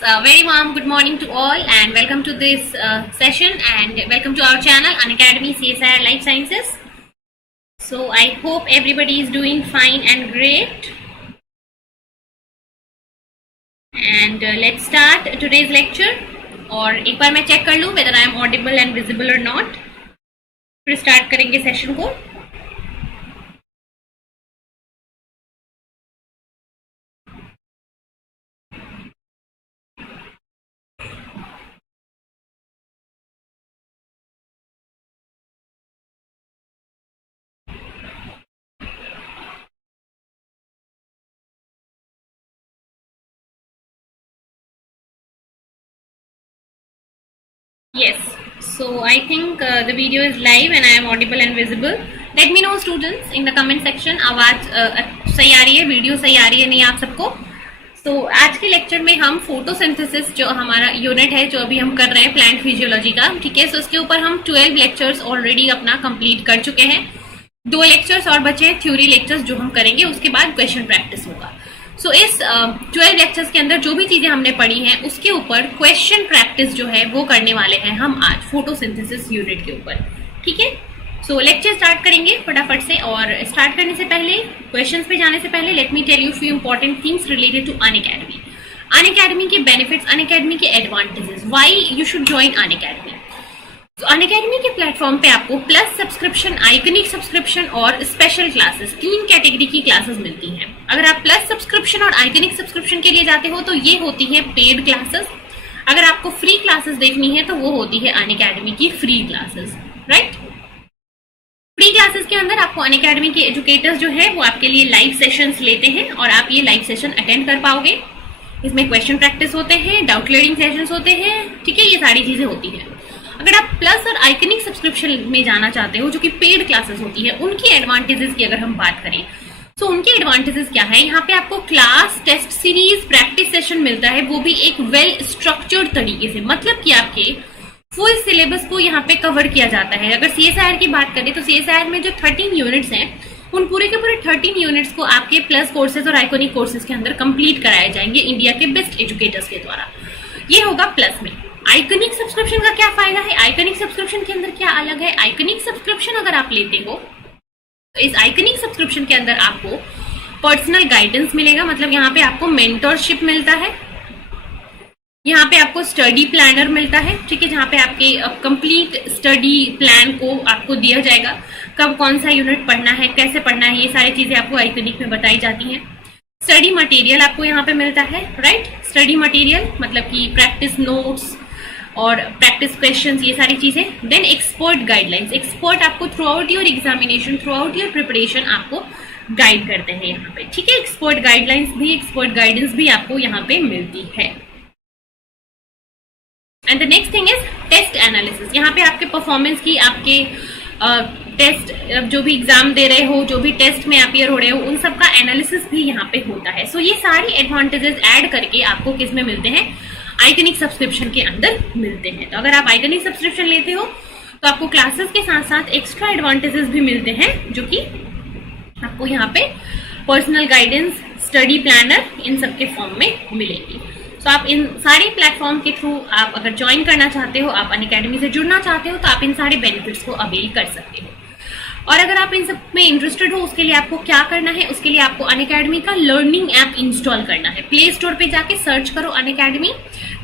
Very warm good morning to all and welcome to this session and welcome to our channel Unacademy CSIR Life Sciences. So I hope everybody is doing fine and great. And let's start today's lecture. और एक बार मैं check कर लूँ whether I am audible and visible or not. फिर start करेंगे session को. Yes, so I think the video is live and I am audible and visible. Let me know students in the comment section. आवाज सही आ रही है, video सही आ रही है नहीं आप सबको. So आज के लेक्चर में हम फोटोसिंथेसिस जो हमारा यूनिट है जो अभी हम कर रहे हैं प्लांट फिजियोलॉजी का, ठीक है. सो उसके ऊपर हम 12 लेक्चर्स ऑलरेडी अपना कंप्लीट कर चुके हैं. 2 लेक्चर्स और बचे हैं थ्योरी लेक्चर्स जो हम करेंगे, उसके बाद क्वेश्चन प्रैक्टिस होगा. सो इस 12 लेक्चर्स के अंदर जो भी चीजें हमने पढ़ी हैं उसके ऊपर क्वेश्चन प्रैक्टिस जो है वो करने वाले हैं हम आज फोटोसिंथेसिस यूनिट के ऊपर, ठीक है. सो लेक्चर स्टार्ट करेंगे फटाफट से. और स्टार्ट करने से पहले, क्वेश्चंस पे जाने से पहले let me tell you few important things related to Unacademy. Unacademy के बेनिफिट्स, अनअकैडमी के advantages, why you should join Unacademy. तो अनअकैडमी के प्लेटफॉर्म पे आपको प्लस सब्सक्रिप्शन, आइकनिक सब्सक्रिप्शन और स्पेशल क्लासेस, 3 कैटेगरी की क्लासेस मिलती हैं. अगर आप प्लस सब्सक्रिप्शन और आइकनिक सब्सक्रिप्शन के लिए जाते हो तो ये होती है पेड क्लासेस. अगर आपको फ्री क्लासेस देखनी है तो वो होती है अनअकैडमी की free classes, right. Free classes के अंदर आपको अनअकैडमी के एजुकेटर्स जो है वो आपके लिए लाइव सेशंस लेते हैं और आप ये लाइव सेशन अटेंड कर पाओगे. इसमें क्वेश्चन प्रैक्टिस होते हैं, डाउट क्लियरिंग सेशंस होते हैं, ठीक है, ये सारी चीजें होती हैं. अगर आप प्लस और आइकनिक सब्सक्रिप्शन में जाना चाहते हो जो कि पेड क्लासेस होती है, उनकी एडवांटेजेस की अगर हम बात करें तो उनके एडवांटेजेस क्या है. यहाँ पे आपको class, test series, practice session मिलता है, वो भी एक वेल स्ट्रक्चर्ड तरीके से. मतलब कि आपके फुल सिलेबस को यहाँ पे कवर किया जाता है. अगर सीएसआईआर की बात करें तो सीएसआईआर में जो 13 यूनिट्स हैं उन पूरे के पूरे 13 यूनिट्स को आपके प्लस कोर्सेज और आइकनिक कोर्सेज के अंदर कंप्लीट कराए जाएंगे इंडिया के बेस्ट एजुकेटर्स के द्वारा. ये होगा प्लस में. आइकनिक सब्सक्रिप्शन का क्या फायदा है, आइकनिक सब्सक्रिप्शन के अंदर क्या अलग है. आइकनिक सब्सक्रिप्शन अगर आप लेते हो तो इस आइकनिक सब्सक्रिप्शन के अंदर आपको पर्सनल गाइडेंस मिलेगा. मतलब यहाँ पे आपको मेंटरशिप मिलता है, यहाँ पे आपको स्टडी प्लानर मिलता है, ठीक है, जहाँ पे आपके कंप्लीट स्टडी प्लान को आपको दिया जाएगा. कब कौन सा यूनिट पढ़ना है, कैसे पढ़ना है, ये सारी चीजें आपको आइकनिक में बताई जाती हैं. स्टडी मटेरियल आपको यहाँ पे मिलता है, राइट. स्टडी मटेरियल मतलब कि प्रैक्टिस नोट्स और प्रैक्टिस क्वेश्चंस, ये सारी चीजें. Then expert guidelines. एक्सपर्ट आपको throughout your examination, throughout your preparation आपको गाइड करते हैं यहाँ पे, ठीक है. एक्सपर्ट गाइडलाइंस भी, एक्सपर्ट गाइडेंस भी आपको यहाँ पे मिलती है. And the next thing is test analysis. यहाँ पे आपके परफॉर्मेंस की, आपके टेस्ट जो भी एग्जाम दे रहे हो, जो भी टेस्ट में अपियर हो रहे हो, उन सब का एनालिसिस भी यहाँ पे होता है. सो ये सारी एडवांटेजेस ऐड करके आपको किस में मिलते हैं, आइकनिक सब्सक्रिप्शन के अंदर मिलते हैं. तो अगर आप आइकनिक सब्सक्रिप्शन लेते हो तो आपको क्लासेस के साथ साथ एक्स्ट्रा एडवांटेजेस भी मिलते हैं जो कि आपको यहाँ पे पर्सनल गाइडेंस, स्टडी प्लानर, इन सब के फॉर्म में मिलेगी. तो आप इन सारे प्लेटफॉर्म के थ्रू आप अगर ज्वाइन करना चाहते हो, आप अनअकैडमी से जुड़ना चाहते हो तो आप इन सारे बेनिफिट्स को अवेल कर सकते हो. और अगर आप इन सब में इंटरेस्टेड हो उसके लिए आपको क्या करना है, उसके लिए आपको अनअकैडमी का लर्निंग ऐप इंस्टॉल करना है. प्ले स्टोर पे जाके सर्च करो अनअकैडमी,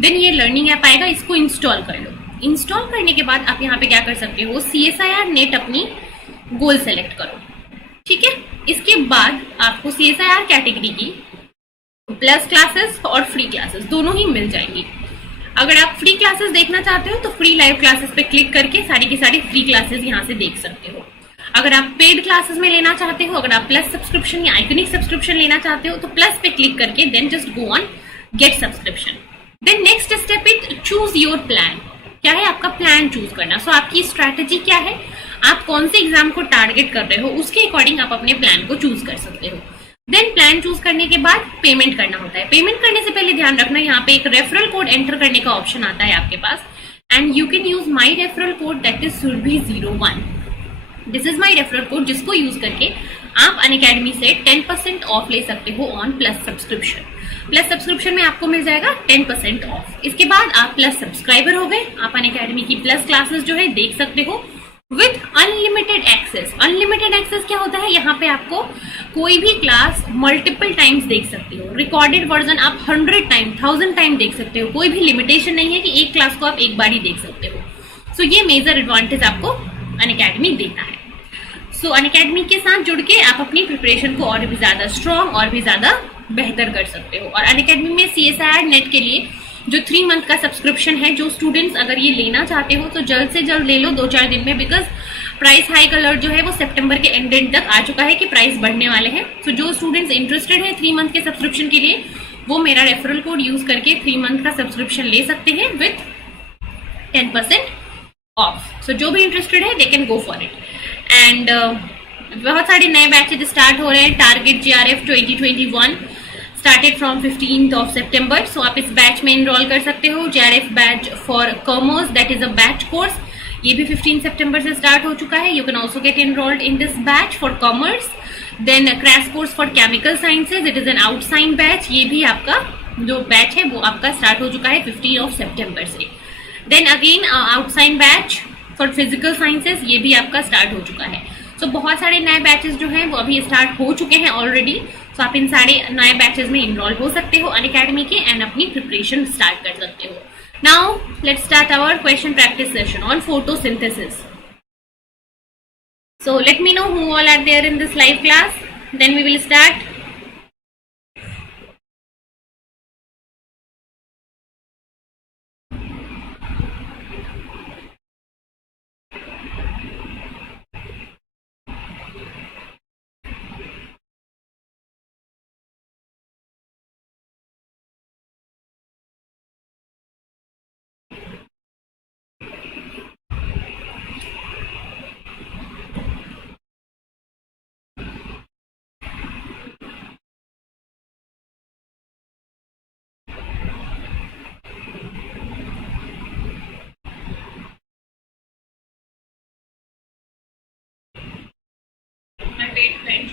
देन ये लर्निंग ऐप आएगा, इसको इंस्टॉल कर लो. इंस्टॉल करने के बाद आप यहाँ पे क्या कर सकते हो, सीएसआईआर नेट अपनी गोल सेलेक्ट करो, ठीक है. इसके बाद आपको सीएसआईआर कैटेगरी की प्लस क्लासेस और फ्री क्लासेस दोनों ही मिल जाएंगी. अगर आप फ्री क्लासेस देखना चाहते हो तो फ्री लाइव क्लासेस पे क्लिक करके सारी की सारी फ्री क्लासेस यहाँ से देख सकते हो. अगर आप पेड क्लासेस में लेना चाहते हो, अगर आप प्लस सब्सक्रिप्शन या आइकनिक सब्सक्रिप्शन लेना चाहते हो तो प्लस पे क्लिक करके then just go on get subscription. Then next step is choose your plan. क्या है आपका प्लान चूज करना. सो आपकी स्ट्रैटेजी क्या है, आप कौन से एग्जाम को टारगेट कर रहे हो, उसके अकॉर्डिंग आप अपने प्लान को चूज कर सकते हो. देन प्लान चूज करने के बाद पेमेंट करना होता है. पेमेंट करने से पहले ध्यान रखना यहाँ पे एक रेफरल कोड एंटर करने का ऑप्शन आता है आपके पास, and you can use my referral code, that is सुरभि01. This is my referral code जिसको यूज करके आप अनअकैडमी से 10% ऑफ ले सकते हो on plus subscription. Plus subscription में आपको मिल जाएगा 10% ऑफ। इसके बाद आप प्लस सब्सक्राइबर हो गए, आप अनअकैडमी की प्लस क्लासेस जो है देख सकते हो with unlimited access. Unlimited access क्या होता है, यहाँ पे आपको कोई भी क्लास मल्टीपल टाइम्स देख सकते हो, रिकॉर्डेड वर्जन आप 100 टाइम 1000 टाइम देख सकते हो, कोई भी लिमिटेशन नहीं है कि एक क्लास को आप एक बार ही देख सकते हो। सो ये मेजर एडवांटेज आपको अनअकैडमी देता है। सो अनअकैडमी के साथ जुड़ के आप अपनी प्रिपरेशन को और भी ज्यादा स्ट्रॉन्ग और भी ज्यादा बेहतर कर सकते हो। और अनअकैडमी में CSIR नेट के लिए जो 3 मंथ का सब्सक्रिप्शन है, जो स्टूडेंट्स अगर ये लेना चाहते हो तो जल्द से जल्द ले लो 2-4 दिन में, बिकॉज प्राइस हाइक अलर्ट जो है वो सितंबर के एंड तक आ चुका है कि प्राइस बढ़ने वाले हैं। तो जो स्टूडेंट्स इंटरेस्टेड है 3 मंथ के सब्सक्रिप्शन के लिए, वो मेरा रेफरल कोड यूज करके 3 मंथ का सब्सक्रिप्शन ले सकते हैं विथ 10% ऑफ। सो जो भी इंटरेस्टेड है they can go for it. And बहुत सारे नए बैचेज स्टार्ट हो रहे हैं। Target GRF 2021 started from 15th of September। So आप इस बैच में इनरोल कर सकते हो। GRF batch for commerce, that is a batch course, ये भी 15 सितंबर से स्टार्ट हो चुका है। You can also get enrolled in this batch for commerce. Then crash course for chemical sciences, it is an outside batch, ये भी आपका जो बैच है वो आपका स्टार्ट हो चुका है 15 of September से। Then again outside batch for physical sciences, ये भी आपका स्टार्ट हो चुका है। सो बहुत सारे नए बैचेस जो हैं वो अभी स्टार्ट हो चुके हैं ऑलरेडी। सो आप इन सारे नए बैचेस में इनरोल हो सकते हो अनअकैडमी के एंड अपनी प्रिपरेशन स्टार्ट कर सकते हो। Now let's start our question practice session on photosynthesis. So let me know who all are there in this live class, then we will start. Wait, friends.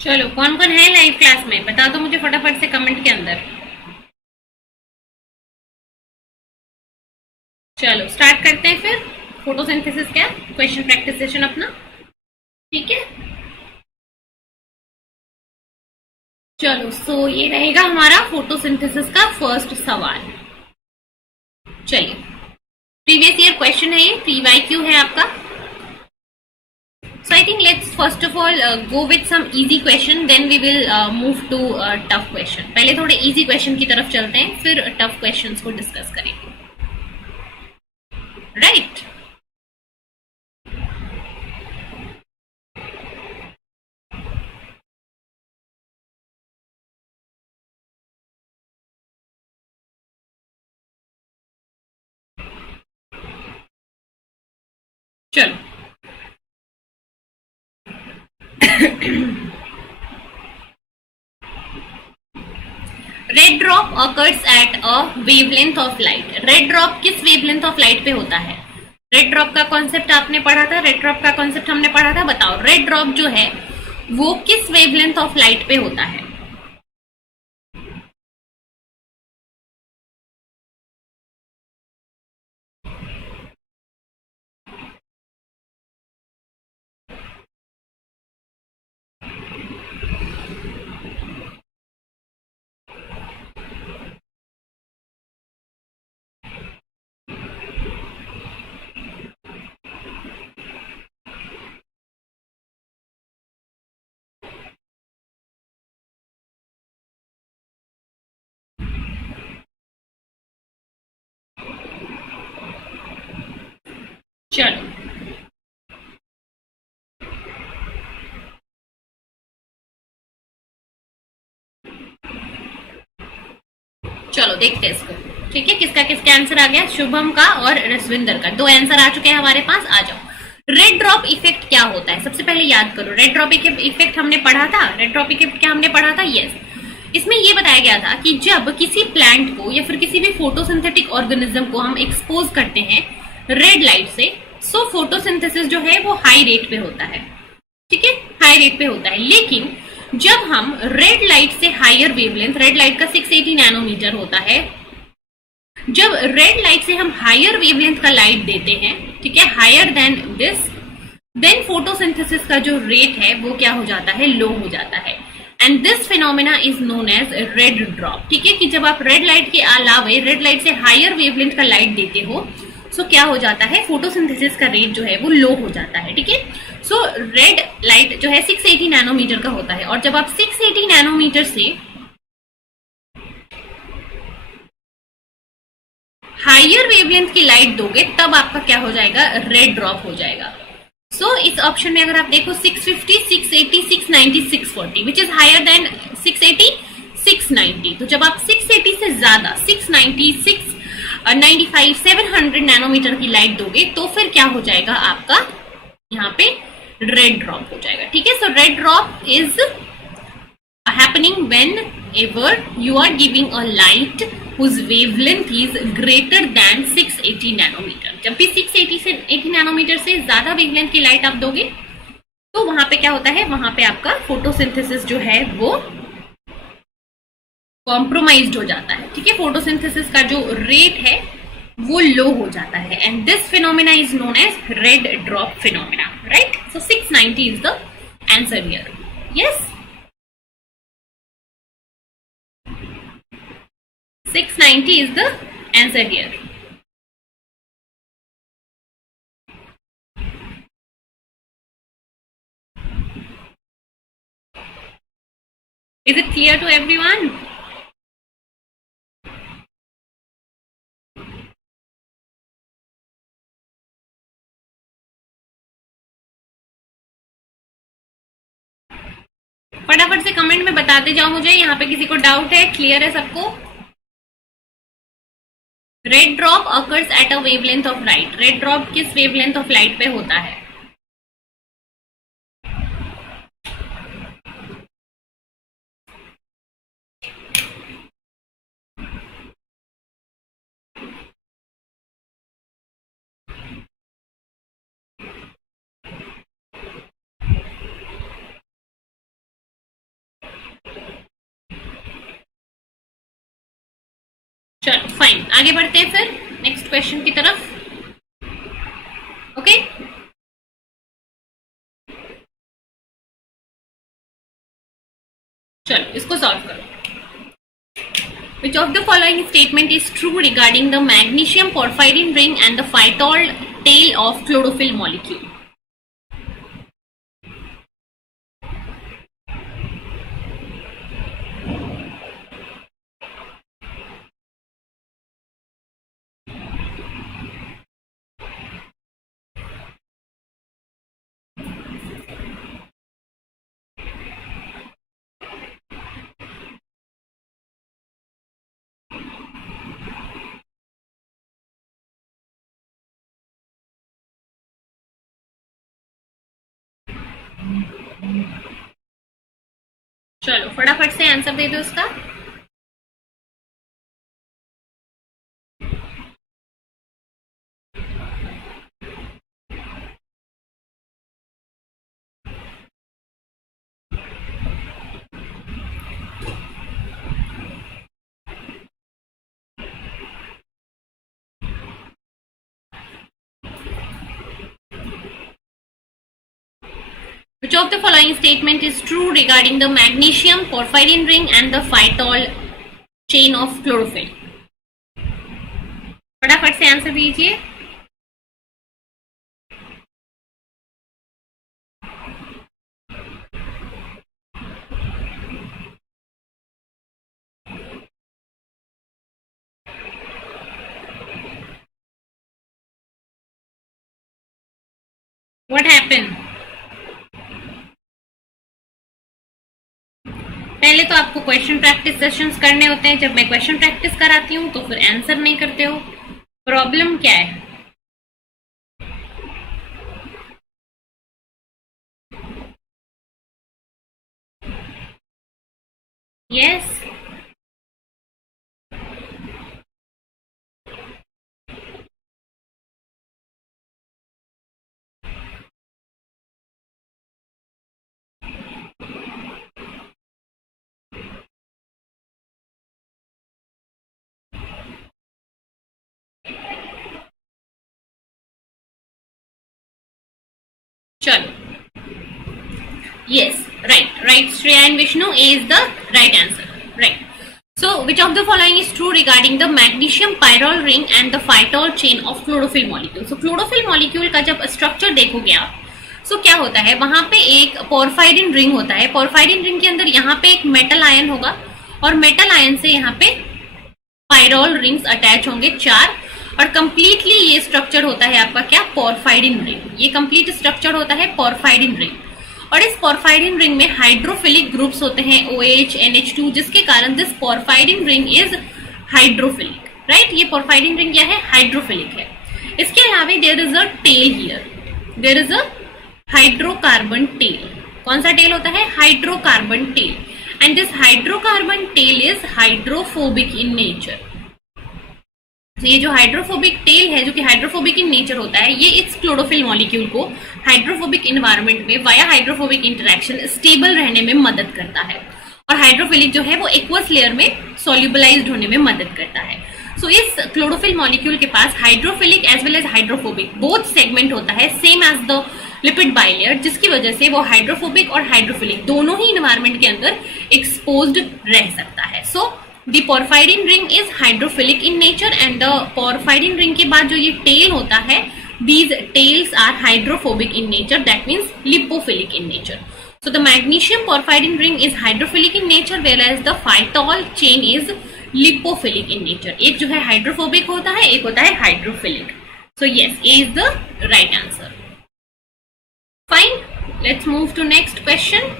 चलो कौन कौन है live class में बता दो मुझे फटाफट से कमेंट के अंदर। चलो स्टार्ट करते हैं फिर फोटोसिंथेसिस का क्वेश्चन प्रैक्टिस सेशन अपना, ठीक है। चलो सो ये रहेगा हमारा फोटोसिंथेसिस का फर्स्ट सवाल। चलिए प्रीवियस ईयर क्वेश्चन है ये, PYQ है आपका। So I think let's first of all go with some easy question, then we will move to tough question। पहले थोड़े easy question की तरफ चलते हैं, फिर tough questions को डिस्कस करेंगे, राइट। चलो red drop occurs at a wavelength of light। Red drop किस वेवलेंथ ऑफ लाइट पे होता है? रेड ड्रॉप का कॉन्सेप्ट आपने पढ़ा था, रेड ड्रॉप का कॉन्सेप्ट हमने पढ़ा था। बताओ रेड ड्रॉप जो है वो किस वेवलेंथ ऑफ लाइट पे होता है? चलो चलो देखते हैं इसको, ठीक है। किसका किसका आंसर आ गया? शुभम का और रसविंदर का, 2 आंसर आ चुके हैं हमारे पास। आ जाओ रेड ड्रॉप इफेक्ट क्या होता है, सबसे पहले याद करो। रेड ड्रॉप इफेक्ट हमने पढ़ा था, रेड ड्रॉप इफेक्ट क्या हमने पढ़ा था, यस। इसमें ये बताया गया था कि जब किसी प्लांट को या फिर किसी भी फोटोसिंथेटिक ऑर्गेनिज्म को हम एक्सपोज करते हैं रेड लाइट से, सो फोटोसिंथेसिस जो है वो हाई रेट पे होता है, ठीक है, हाई रेट पे होता है। लेकिन जब हम रेड लाइट से हायर वेवलेंथ, रेड लाइट का 680 नैनोमीटर होता है, जब रेड लाइट से हम हायर वेवलेंथ का लाइट देते हैं, ठीक है, higher than this, then photosynthesis का जो रेट है वो क्या हो जाता है, लो हो जाता है। And this phenomena is known as red drop, ठीक है, कि जब आप रेड लाइट के अलावे रेड लाइट से हायर वेवलेंथ का लाइट देते हो, सो क्या हो जाता है, फोटोसिंथेसिस का रेट जो है वो लो हो जाता है, ठीक है। सो रेड लाइट जो है 680 नैनोमीटर का होता है, और जब आप 680 नैनोमीटर से हायर वेवलेंथ की लाइट दोगे तब आपका क्या हो जाएगा, रेड ड्रॉप हो जाएगा। सो इस ऑप्शन में अगर आप देखो 650, 680, 690, 640 विच इज हायर देन 680, 690। तो जब आप 680 से ज्यादा 690, 695, 700 नैनोमीटर की लाइट दोगे तो फिर क्या हो जाएगा, आपका यहाँ पे रेड ड्रॉप हो जाएगा, ठीक है। So red drop is happening whenever you are giving a light whose wavelength is greater than 680 nanometer. जब भी 680 से 80 नैनोमीटर से ज्यादा वेवलेंथ की लाइट आप दोगे तो वहां पे क्या होता है, वहां पे आपका फोटोसिंथेसिस जो है वो कॉम्प्रोमाइज्ड हो जाता है, ठीक है, फोटोसिंथेसिस का जो रेट है वो लो हो जाता है। And this phenomena is known as red drop phenomena, right. So 690 is the answer here, yes. 690 is the answer here. Is it clear to everyone? फटाफट से कमेंट में बताते जाओ मुझे, यहाँ पे किसी को डाउट है, क्लियर है सबको? Red drop occurs at a wavelength of light, red drop किस वेवलेंथ ऑफ लाइट पे होता है? चलो फाइन, आगे बढ़ते हैं फिर नेक्स्ट क्वेश्चन की तरफ, ओके। चलो इसको सॉल्व करो। Which of the following statement is true regarding the magnesium porphyrin ring and the phytol tail of chlorophyll molecule? चलो फटाफट से आंसर दे दो इसका। Which of the following statement is true regarding the magnesium porphyrin ring and the phytol chain of chlorophyll? फटाफट से answer दीजिए। What happened? पहले तो आपको क्वेश्चन प्रैक्टिस सेशंस करने होते हैं, जब मैं क्वेश्चन प्रैक्टिस कराती हूँ तो फिर आंसर नहीं करते हो, प्रॉब्लम क्या है? यस, चलो, yes, right, Shreya and Vishnu, A is the right answer, right. So which of the following is true regarding the magnesium pyrrole ring and the phytol chain of chlorophyll molecule? So chlorophyll molecule का जब structure देखोगे आप, so क्या होता है, वहां पे एक पोरफाइरिन रिंग होता है, पोरफाइरिन रिंग के अंदर यहाँ पे एक मेटल आयन होगा और मेटल आयन से यहाँ पे पायरोल रिंग्स अटैच होंगे 4, और कंप्लीटली ये स्ट्रक्चर होता है आपका क्या, पोरफाइरिन रिंग। ये कंप्लीट स्ट्रक्चर होता है पोरफाइरिन रिंग, और इस पोरफाइरिन रिंग में हाइड्रोफिलिक ग्रुप्स होते हैं OH, NH2, जिसके कारण this porphyrin ring is hydrophilic, right. ये पोरफाइरिन रिंग क्या है, हाइड्रोफिलिक है। इसके अलावा there is a tail here, there is a hydrocarbon tail. कौन सा टेल होता है, hydrocarbon tail, and this hydrocarbon tail is hydrophobic in nature. तो ये जो हाइड्रोफोबिक टेल है, जो कि हाइड्रोफोबिक इन नेचर होता है, ये इस क्लोरोफिल मॉलिक्यूल को हाइड्रोफोबिक इन्वायरमेंट में वाया हाइड्रोफोबिक इंटरेक्शन स्टेबल रहने में मदद करता है, और हाइड्रोफिलिक जो है वो एक्वस लेयर में सोल्यूबलाइज्ड होने में मदद करता है। सो इस क्लोरोफिल मॉलिक्यूल के पास hydrophilic as well as hydrophobic both segment होता है, same as the lipid bilayer, जिसकी वजह से वो हाइड्रोफोबिक और हाइड्रोफिलिक दोनों ही इन्वायरमेंट के अंदर एक्सपोज्ड रह सकता है। So the porphyrin ring is hydrophilic in nature, and the porphyrin ring के बाद जो ये टेल होता है, these tails are hydrophobic in nature, that means lipophilic in nature. So the magnesium porphyrin ring is hydrophilic in nature, whereas the phytol chain is lipophilic in nature. एक जो है hydrophobic होता है, एक होता है hydrophilic. So yes, A is the right answer. Fine, let's move to next question.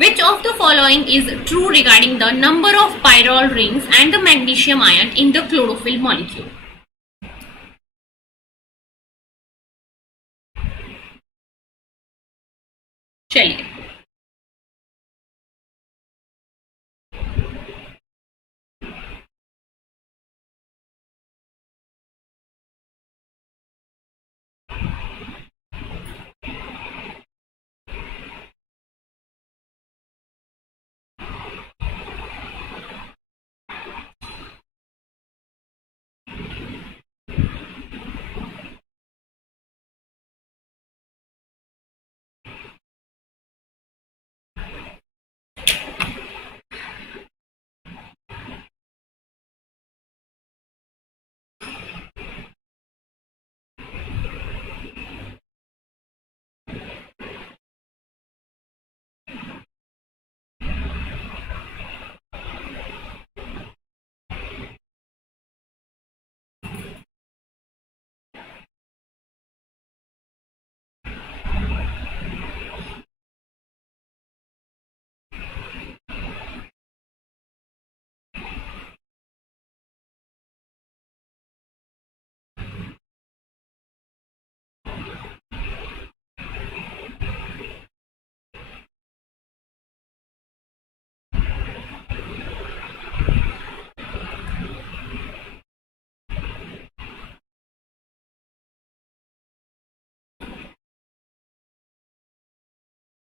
Which of the following is true regarding the number of pyrrole rings and the magnesium ion in the chlorophyll molecule? चलिए,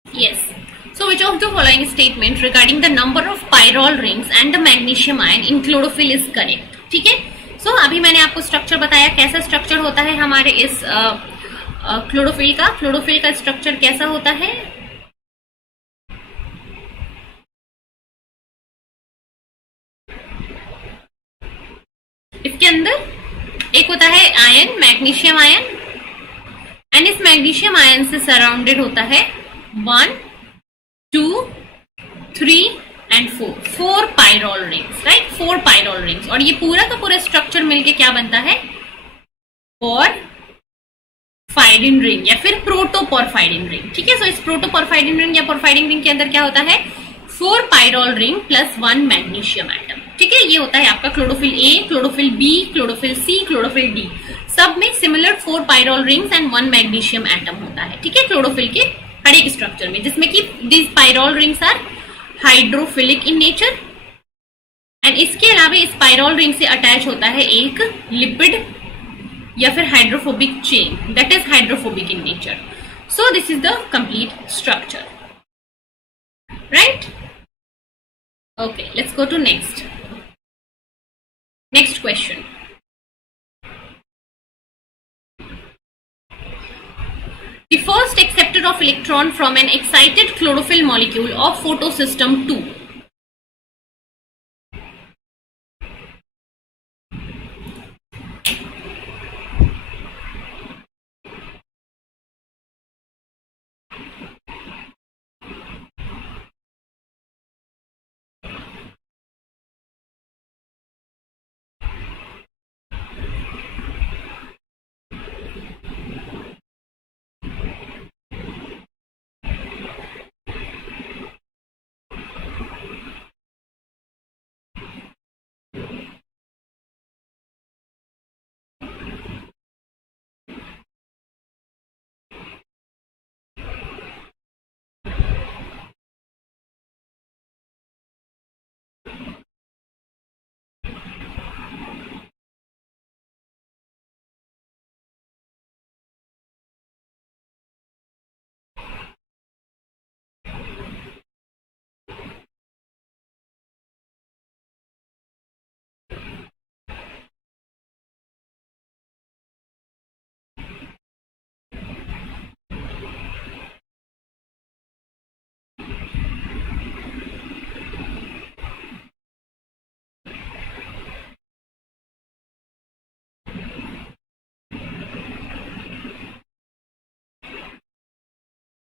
yes. So which of the following statement regarding the number of pyrrole rings and the magnesium ion in chlorophyll is correct? ठीक है, सो अभी मैंने आपको structure बताया, कैसा structure होता है हमारे इस क्लोरोफिल का स्ट्रक्चर कैसा होता है। इसके अंदर एक होता है आयन, मैग्नीशियम आयन, एंड इस मैग्नीशियम आयन से सराउंडेड होता है 1, 2, 3 and 4 pyrrole rings, right, 4 pyrrole rings. और ये पूरा का पूरा स्ट्रक्चर मिलके क्या बनता है, पोरफाइरिन रिंग या फिर प्रोटोपोरफाइरिन रिंग। ठीक है, सो इस प्रोटोपोरफाइरिन रिंग या पोरफाइरिन रिंग के अंदर क्या होता है, 4 pyrrole ring plus 1 magnesium atom. ठीक है, ये होता है आपका chlorophyll A, chlorophyll B, chlorophyll C, chlorophyll D, सब में similar 4 pyrrole rings and 1 magnesium atom होता है। ठीक है, क्लोरोफिल के हर एक स्ट्रक्चर में, जिसमें कि this pyrrole rings are hydrophilic in nature and इसके अलावा इस पायरोल रिंग से अटैच होता है एक लिपिड या फिर hydrophobic chain that is hydrophobic in nature. So this is the complete structure, right? Okay, let's go to next question. The first acceptor of electron from an excited chlorophyll molecule of photosystem 2.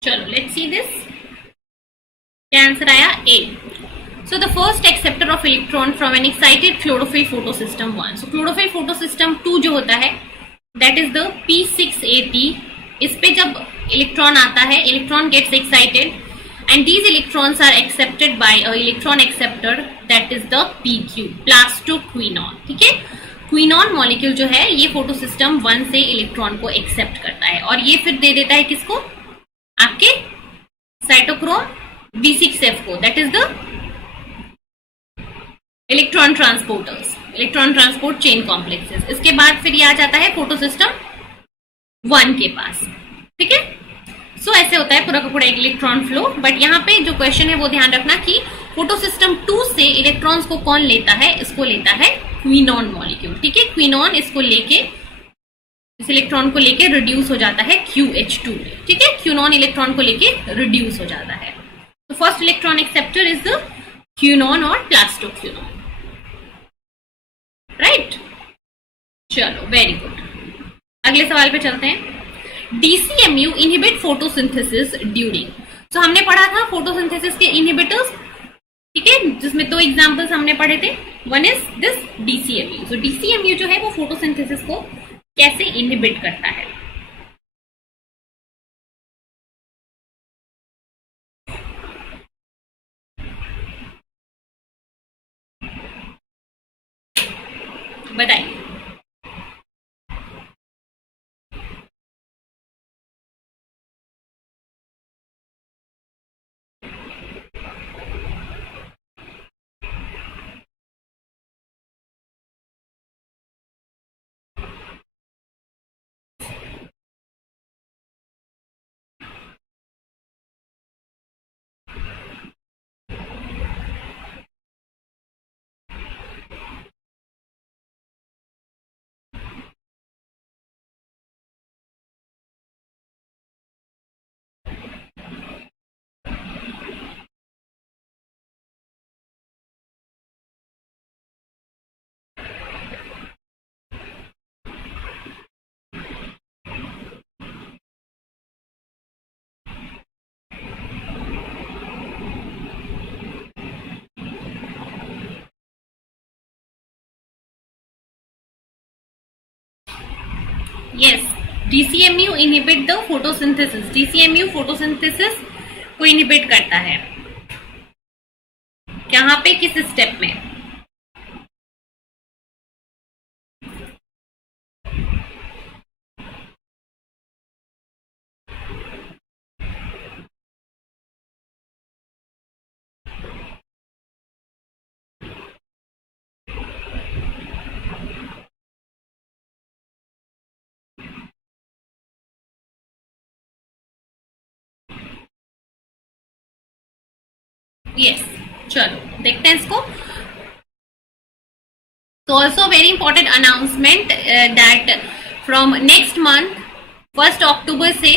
चलो let's see this. क्या answer आया? A. So the first acceptor of electron from an excited chlorophyll photosystem 1. So chlorophyll photosystem 2 जो होता है that is the P6AT. इस पे जब electron आता है, electron gets excited and these electrons are accepted by a electron acceptor that is the PQ, plastoquinone. ठीक है, क्विनॉन मॉलिक्यूल जो है ये फोटोसिस्टम 1 से इलेक्ट्रॉन को एक्सेप्ट करता है और ये फिर दे देता है किसको? आपके साइटोक्रोम B6F को, that is the electron transporters, electron transport chain complexes. इसके बाद फिर ये आ जाता है फोटोसिस्टम 1 के पास. ठीक है, सो ऐसे होता है पूरा का पूरा एक इलेक्ट्रॉन फ्लो. बट यहाँ पे जो क्वेश्चन है वो ध्यान रखना कि फोटोसिस्टम 2 से इलेक्ट्रॉन्स को कौन लेता है? इसको लेता है क्विनॉन मॉलिक्यूल. ठीक है, क्विनॉन इसको लेके, इस इलेक्ट्रॉन को लेके रिड्यूस हो जाता है QH2 में. ठीक है, क्विनॉन इलेक्ट्रॉन को लेके रिड्यूस हो जाता है. तो first electron acceptor is the quinone और प्लास्टोक्विनॉन, राइट? चलो, वेरी गुड. अगले सवाल पे चलते हैं. DCMU inhibit photosynthesis during. तो हमने पढ़ा था फोटोसिंथेसिस के इनहिबिटर्स. ठीक है, जिसमें 2 एग्जांपल्स हमने पढ़े थे. One is this DCMU. तो DCMU जो है वो फोटोसिंथेसिस को कैसे इनहिबिट करता है? बताइए. Yes, DCMU inhibit the photosynthesis. DCMU photosynthesis को inhibit करता है. यहाँ पे किस स्टेप में? यस, चलो देखते हैं इसको. तो also very important announcement that from next month 1 अक्टूबर से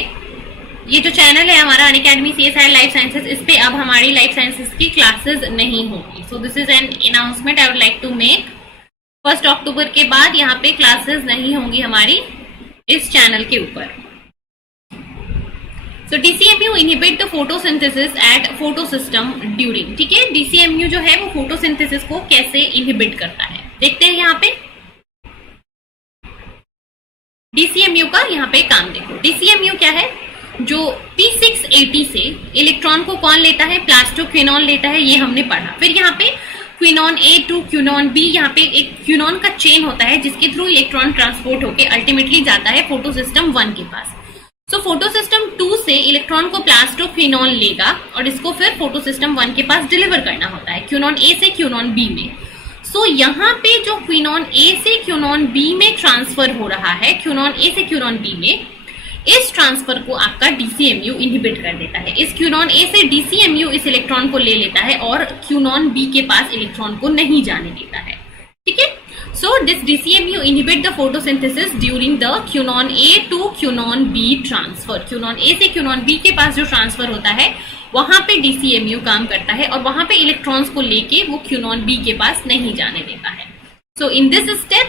ये जो चैनल है हमारा अनअकैडमी CSIR लाइफ साइंसेज, इस पे अब हमारी लाइफ साइंसेज की क्लासेस नहीं होगी. So this is an announcement I would like to make. 1 अक्टूबर के बाद यहाँ पे क्लासेस नहीं होंगी हमारी इस चैनल के ऊपर. So DCMU inhibit the photosynthesis at photosystem during. ठीक है, DCMU जो है वो फोटोसिंथेसिस को कैसे इनहिबिट करता है देखते हैं. यहाँ पे DCMU का यहाँ पे काम देखो. DCMU क्या है, जो P680 से इलेक्ट्रॉन को कौन लेता है, प्लास्टोक्विनोन लेता है, ये हमने पढ़ा. फिर यहाँ पे quinone A to quinone B, यहाँ पे एक क्विनोन का चेन होता है जिसके थ्रू इलेक्ट्रॉन ट्रांसपोर्ट होके अल्टीमेटली जाता है फोटोसिस्टम 1 के पास. सो फोटोसिस्टम 2 से इलेक्ट्रॉन को प्लास्टोक्विनोन लेगा और इसको फिर फोटोसिस्टम 1 के पास डिलीवर करना होता है क्विनोन A से क्विनोन B में. सो यहाँ पे जो क्विनोन A से क्विनोन B में ट्रांसफर हो रहा है, क्विनोन A से क्विनोन B में, इस ट्रांसफर को आपका DCMU इनहिबिट कर देता है. इस क्विनोन A से DCMU इस इलेक्ट्रॉन को ले लेता है और क्विनोन B के पास इलेक्ट्रॉन को नहीं जाने देता है. ठीक है, so this DCMU inhibit the photosynthesis during the quinone A to quinone B transfer. Quinone A से क्विनोन B के पास जो ट्रांसफर होता है वहां पे DCMU काम करता है और वहां पे इलेक्ट्रॉन्स को लेके वो क्विनोन B के पास नहीं जाने देता है. So in this step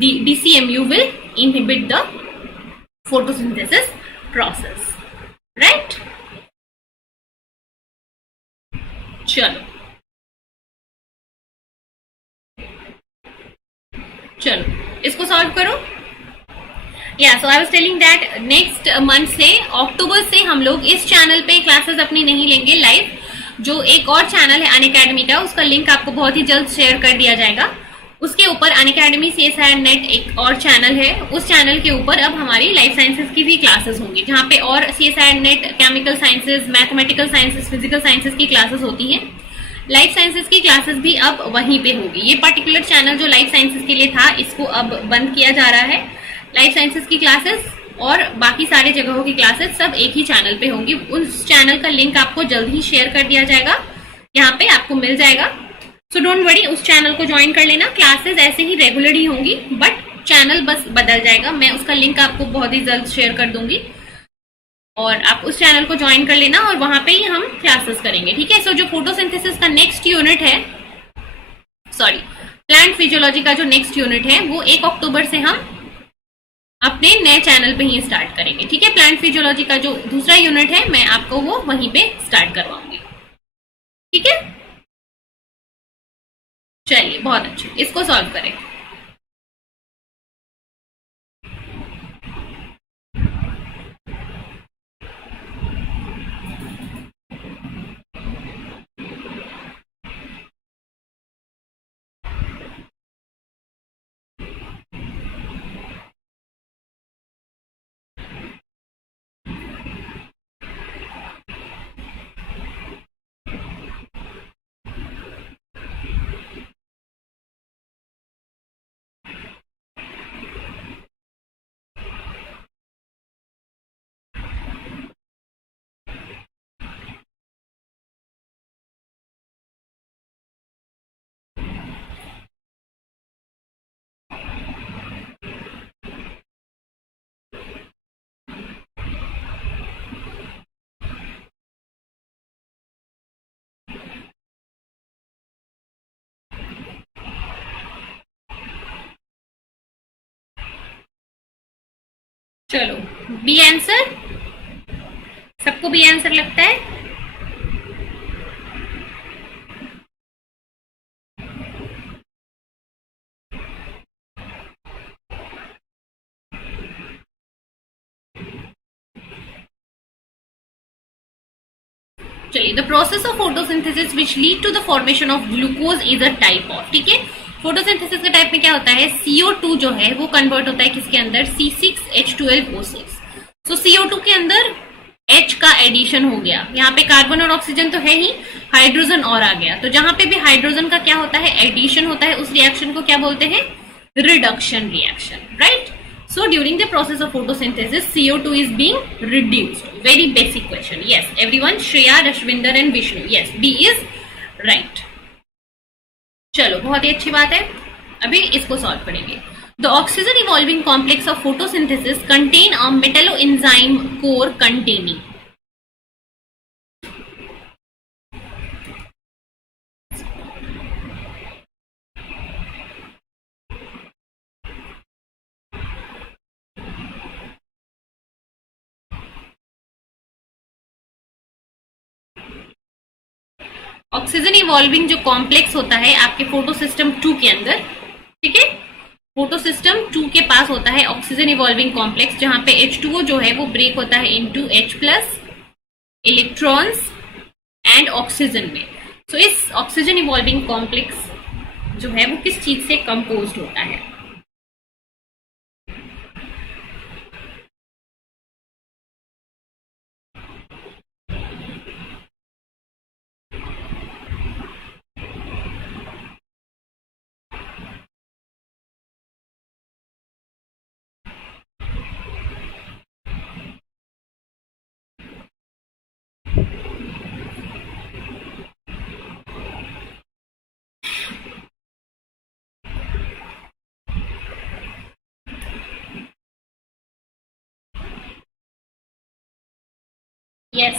DCMU will inhibit the photosynthesis process, right? चलो इसको सॉल्व करो. या so I was telling that next month से अक्टूबर से हम लोग इस चैनल पे क्लासेस अपनी नहीं लेंगे लाइव. जो एक और चैनल है अनअकैडमी का, उसका लिंक आपको बहुत ही जल्द शेयर कर दिया जाएगा. उसके ऊपर अनअकैडमी CSIR नेट एक और चैनल है, उस चैनल के ऊपर अब हमारी लाइफ साइंसेज की भी क्लासेस होंगी, जहाँ पे और CSIR net chemical sciences, mathematical sciences, physical sciences की क्लासेस होती हैं. लाइफ साइंसेज की क्लासेस भी अब वहीं पे होगी. ये पर्टिकुलर चैनल जो लाइफ साइंसेज के लिए था, इसको अब बंद किया जा रहा है. लाइफ साइंसेज की क्लासेस और बाकी सारे जगहों की क्लासेस सब एक ही चैनल पे होंगी. उस चैनल का लिंक आपको जल्द ही शेयर कर दिया जाएगा, यहाँ पे आपको मिल जाएगा. सो डोंट वरी, उस चैनल को ज्वाइन कर लेना. क्लासेस ऐसे ही रेगुलर ही होंगी, बट चैनल बस बदल जाएगा. मैं उसका लिंक आपको बहुत ही जल्द शेयर कर दूंगी और आप उस चैनल को ज्वाइन कर लेना और वहां पे ही हम क्लासेस करेंगे. ठीक है, सो जो फोटोसिंथेसिस का नेक्स्ट यूनिट है, सॉरी प्लांट फिजियोलॉजी का जो नेक्स्ट यूनिट है, वो 1 अक्टूबर से हम अपने नए चैनल पे ही स्टार्ट करेंगे. ठीक है, प्लांट फिजियोलॉजी का जो दूसरा यूनिट है, मैं आपको वो वहीं पे स्टार्ट करवाऊंगी. ठीक है, चलिए बहुत अच्छे, इसको सॉल्व करें. चलो, बी आंसर, सबको बी आंसर लगता है. चलिए, the process of photosynthesis which lead to the formation of glucose is a type of. ठीक है, फोटोसिंथेसिस के टाइप में क्या होता है, CO2 जो है वो कन्वर्ट होता है किसके अंदर, C6H12O6. सो CO2 के अंदर H का एडिशन हो गया. यहाँ पे कार्बन और ऑक्सीजन तो है ही, हाइड्रोजन और आ गया. तो जहां पे भी हाइड्रोजन का क्या होता है, एडिशन होता है, उस रिएक्शन को क्या बोलते हैं, reduction reaction, right. So during the process of photosynthesis, CO2 is being reduced. Very basic question. Yes, everyone. Shreya, Rashvinder and Vishnu. Yes, B is right. चलो, बहुत ही अच्छी बात है। अभी इसको सॉल्व करेंगे। The oxygen evolving complex of photosynthesis contain a metallo enzyme core containing. Oxygen evolving जो complex होता है आपके फोटो सिस्टम 2 के अंदर, ठीक है, फोटो सिस्टम 2 के पास होता है ऑक्सीजन इवॉल्विंग कॉम्प्लेक्स, जहां पे H2O जो है वो ब्रेक होता है into H+ electrons and oxygen में। सो इस ऑक्सीजन इवॉल्विंग कॉम्प्लेक्स जो है वो किस चीज से कंपोज्ड होता है? Yes.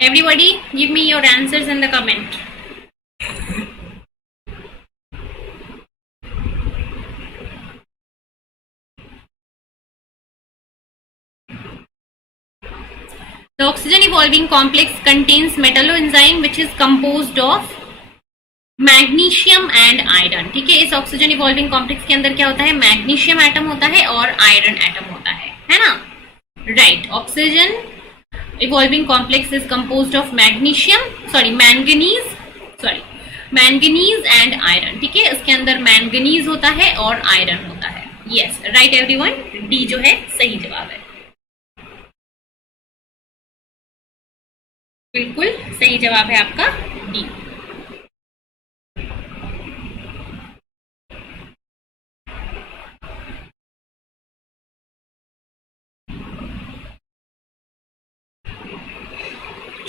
Everybody, give me your answers in the comment. The oxygen evolving complex contains metalloenzyme which is composed of magnesium and iron. ठीक है, इस ऑक्सीजन इवॉल्विंग कॉम्प्लेक्स के अंदर क्या होता है? मैग्नीशियम एटम होता है और आयरन एटम होता है ना? Right. Oxygen evolving complex is composed of manganese and iron. ठीक है, इसके अंदर मैंगनीज होता है और आयरन होता है। यस, राइट एवरीवन, डी जो है सही जवाब है। बिल्कुल सही जवाब है आपका D.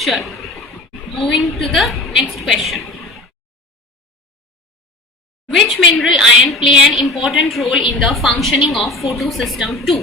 Sure. Moving to the next question. Which mineral ion play an important role in the functioning of photosystem 2?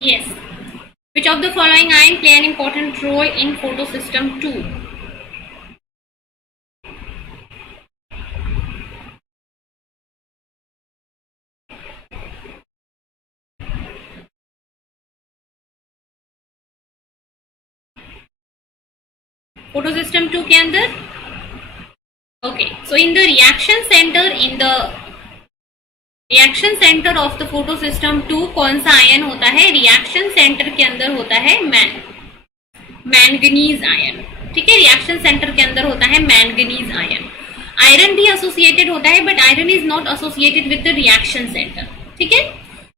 Yes. Which of the following ion play an important role in photosystem 2? Photosystem 2 के अंदर, okay, so in the reaction center of the photosystem 2 कौन सा ion होता है? Reaction center के अंदर होता है मैंगनीज आयन। ठीक है, रिएक्शन सेंटर के अंदर होता है मैंगनीज आयन। आयरन भी एसोसिएटेड होता है but iron is not associated with the reaction centre. ठीक है,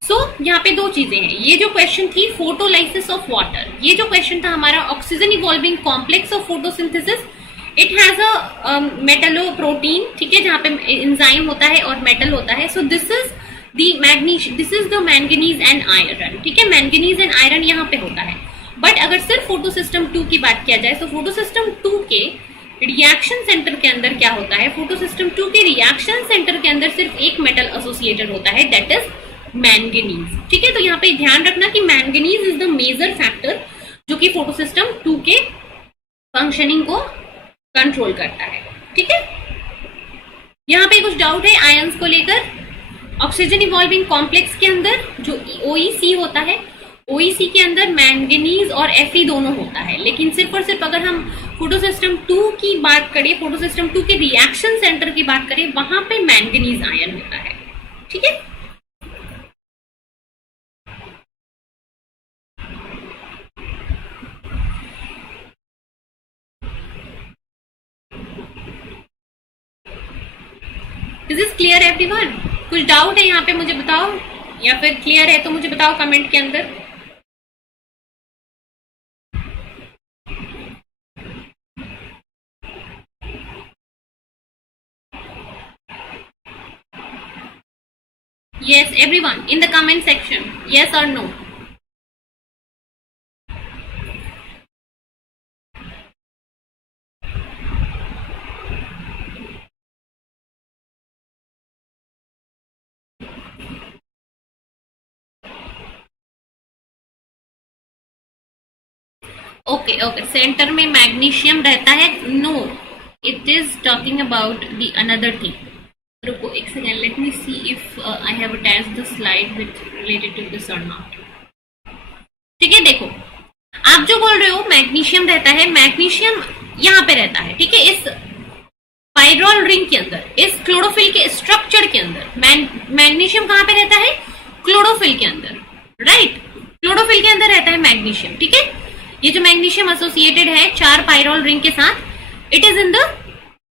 सो यहाँ पे दो चीजें हैं। ये जो क्वेश्चन थी फोटोलाइसिस ऑफ वाटर, ये जो क्वेश्चन था हमारा oxygen evolving complex of photosynthesis, it has a Metlo protein. ठीक है, जहाँ पे एंजाइम होता है और मेटल होता है। So this is the manganese and iron. ठीक है, मैंगनीज एंड आयरन यहाँ पे होता है। बट अगर सिर्फ फोटोसिस्टम 2 की बात किया जाए तो फोटोसिस्टम 2 के रिएक्शन सेंटर के अंदर क्या होता है? फोटोसिस्टम 2 के रिएक्शन सेंटर के अंदर सिर्फ एक मेटल एसोसिएटेड होता है, दैट इज मैंगनीज। ठीक है, तो यहाँ पे ध्यान रखना कि manganese is the major factor जो कि फोटोसिस्टम 2 के फंक्शनिंग को कंट्रोल करता है। ठीक है, यहाँ पे कुछ डाउट है आयंस को लेकर? ऑक्सीजन इवॉल्विंग कॉम्प्लेक्स के अंदर जो OEC होता है, ओईसी के अंदर मैंगनीज और Fe दोनों होता है, लेकिन सिर्फ और सिर्फ अगर हम फोटो सिस्टम 2 की बात करें, फोटो सिस्टम 2 के रिएक्शन सेंटर की बात करें, वहां पे मैंगनीज आयन होता है। ठीक है, दिस इज क्लियर एवरीवन? कुछ डाउट है यहाँ पे मुझे बताओ, या फिर क्लियर है तो मुझे बताओ कमेंट के अंदर। Yes, everyone in the comment section, yes or no? Okay okay, center में मैग्नीशियम रहता है? No, it is talking about the another thing. रुको एक second, let me see if I have attached the slide with related to this or not. ठीक है, देखो आप जो बोल रहे हो मैग्नीशियम रहता है, मैग्नीशियम यहाँ पे रहता है। ठीक है, इस पाइरोल रिंग के अंदर, इस क्लोरोफिल के स्ट्रक्चर के अंदर मैग्नीशियम कहाँ पे रहता है? क्लोरोफिल के अंदर, राइट? क्लोरोफिल के अंदर रहता है मैग्नीशियम। ठीक है, ये जो मैग्नीशियम एसोसिएटेड है 4 पाइरोल रिंग के साथ, it is in the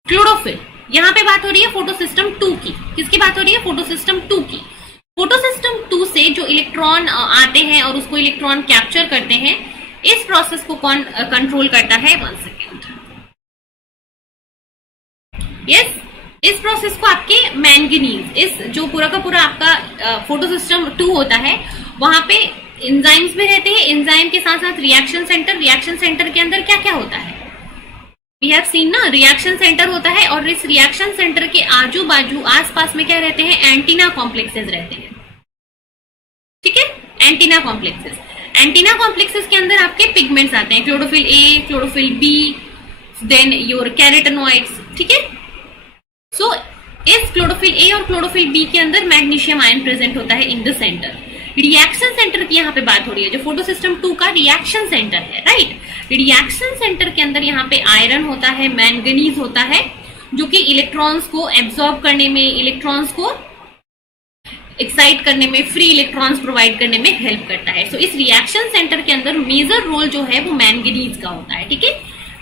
chlorophyll. यहाँ पे बात हो रही है फोटो सिस्टम 2 की। किसकी बात हो रही है? फोटो सिस्टम 2 की। फोटो सिस्टम 2 से जो इलेक्ट्रॉन आते हैं और उसको इलेक्ट्रॉन कैप्चर करते हैं, इस प्रोसेस को कौन कंट्रोल करता है? 1 सेकेंड। यस, इस प्रोसेस को आपके मैंगनीज, इस जो पूरा का पूरा आपका फोटो सिस्टम 2 होता है, वहां पे एंजाइम्स भी रहते हैं। एंजाइम के साथ साथ रिएक्शन सेंटर, रिएक्शन सेंटर के अंदर क्या क्या होता है? वी हैव सीन ना, रिएक्शन सेंटर होता है और इस रिएक्शन सेंटर के आजू बाजू आसपास में क्या रहते हैं? एंटीना कॉम्प्लेक्सेस रहते हैं। ठीक है, एंटीना कॉम्प्लेक्सेस। एंटीना कॉम्प्लेक्सेस के अंदर आपके पिगमेंट्स आते हैं, chlorophyll A, chlorophyll B, then your carotenoids. ठीक है, सो इस क्लोरोफिल ए और क्लोरोफिल बी के अंदर मैग्नीशियम आयन प्रेजेंट होता है in the centre. Reaction centre की यहाँ पे बात हो रही है, जो फोटो सिस्टम 2 का रिएक्शन सेंटर है, राइट? रिएक्शन सेंटर के अंदर यहाँ पे आयरन होता है, मैंगनीज होता है, जो कि इलेक्ट्रॉन्स को एब्सॉर्ब करने में, इलेक्ट्रॉन्स को एक्साइट करने में, फ्री इलेक्ट्रॉन्स प्रोवाइड करने में हेल्प करता है। सो इस रिएक्शन सेंटर के अंदर मेजर रोल जो है वो मैंगनीज का होता है। ठीक है,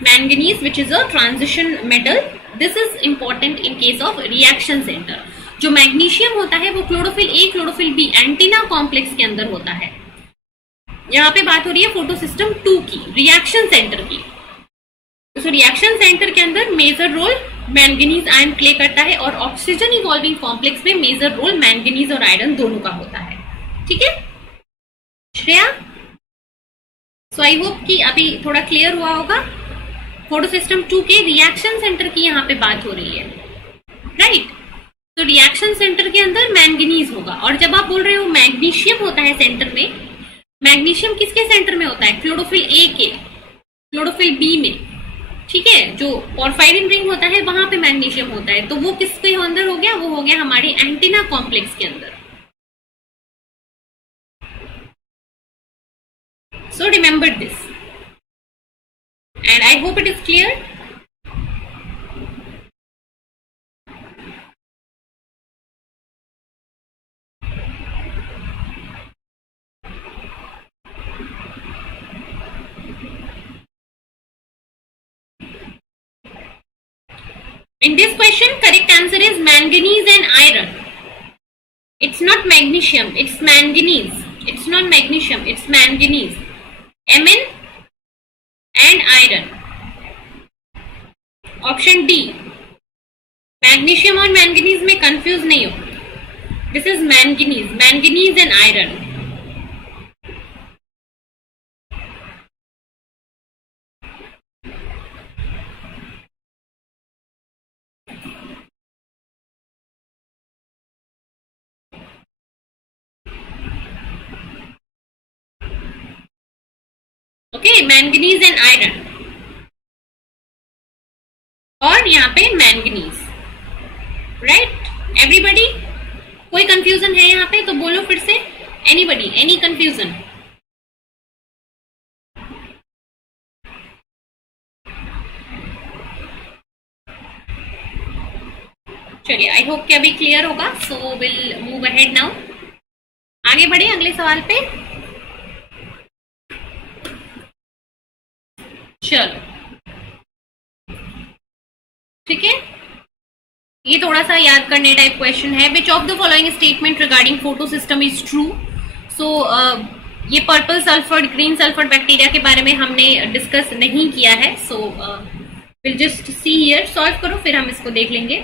manganese which is a transition metal, this is important in case of reaction centre. जो मैग्नीशियम होता है वो chlorophyll A, chlorophyll B antenna complex के अंदर होता है। यहाँ पे बात हो रही है फोटो सिस्टम 2 की, रिएक्शन सेंटर की। तो रिएक्शन सेंटर के अंदर major role manganese ion play करता है और ऑक्सीजन इवॉल्विंग कॉम्प्लेक्स में मेजर रोल मैंगनीज और आयरन दोनों का होता है। ठीक है श्रेया, सो आई होप कि अभी थोड़ा क्लियर हुआ होगा। फोटो सिस्टम 2 के रिएक्शन सेंटर की यहाँ पे बात हो रही है, राइट? तो रिएक्शन सेंटर के अंदर मैंगनीज होगा, और जब आप बोल रहे हो मैग्नीशियम होता है सेंटर में, मैग्नीशियम किसके सेंटर में होता है? क्लोरोफिल ए के, क्लोरोफिल बी में। ठीक है, जो पोरफायरिन रिंग होता है वहां पे मैग्नीशियम होता है, तो वो किसके अंदर हो गया? वो हो गया हमारे एंटीना कॉम्प्लेक्स के अंदर। So remember this and I hope it is clear. In this question, correct answer is manganese and iron. It's not magnesium, it's manganese. It's not magnesium, it's manganese. Mn and iron. Option D. Magnesium और manganese में confuse नहीं हो. This is manganese, manganese and iron. Okay, manganese and iron, और यहाँ पे manganese, right? Everybody, कोई confusion है यहाँ पे तो बोलो फिर से, एनीबडी, एनी कंफ्यूजन? चलिए, आई होप कि अभी क्लियर होगा. So will move ahead now. आगे बढ़े अगले सवाल पे. चलो, ठीक है. ये थोड़ा सा याद करने टाइप क्वेश्चन है. Which of the following statement regarding photo system is true. So ये purple sulphur green sulphur bacteria के बारे में हमने डिस्कस नहीं किया है. So will just see here. Solve करो, फिर हम इसको देख लेंगे.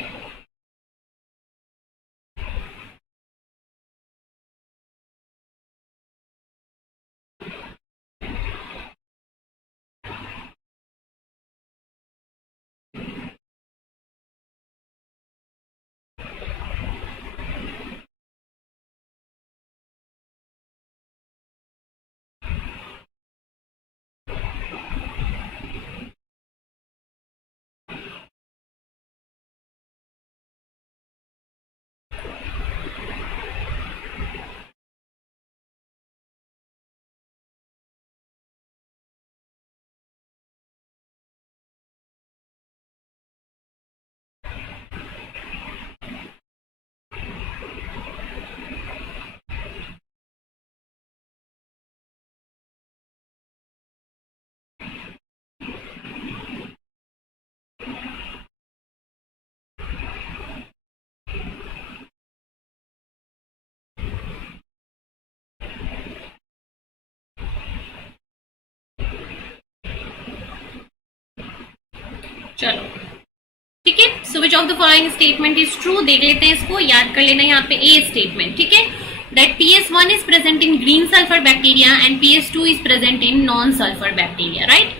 चलो, ठीक है. So which of the following statement is true. देख लेते हैं इसको. याद कर लेना यहाँ पे ए स्टेटमेंट. ठीक है. That PS1 is present in green sulphur bacteria and PS2 is present in non sulphur bacteria. Right.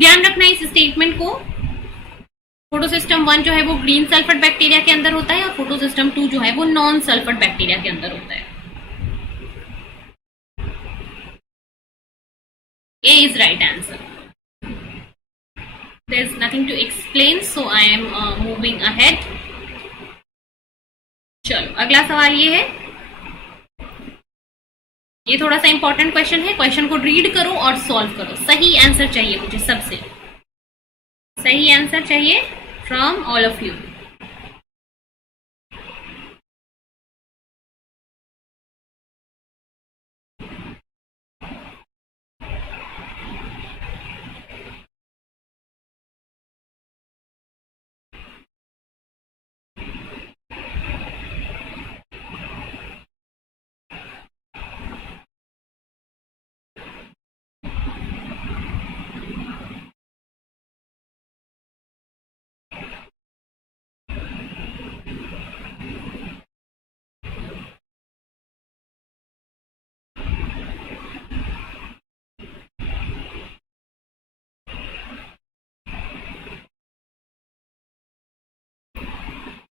ध्यान रखना इस स्टेटमेंट को. फोटोसिस्टम 1 जो है वो ग्रीन सल्फर बैक्टीरिया के अंदर होता है और फोटोसिस्टम 2 जो है वो नॉन सल्फर बैक्टीरिया के अंदर होता है. A is right answer. There is nothing to explain, so I am moving ahead. चलो, अगला सवाल ये है. ये थोड़ा सा इंपॉर्टेंट क्वेश्चन है. क्वेश्चन को रीड करो और सॉल्व करो. सही आंसर चाहिए मुझे. सबसे सही आंसर चाहिए फ्रॉम ऑल ऑफ यू.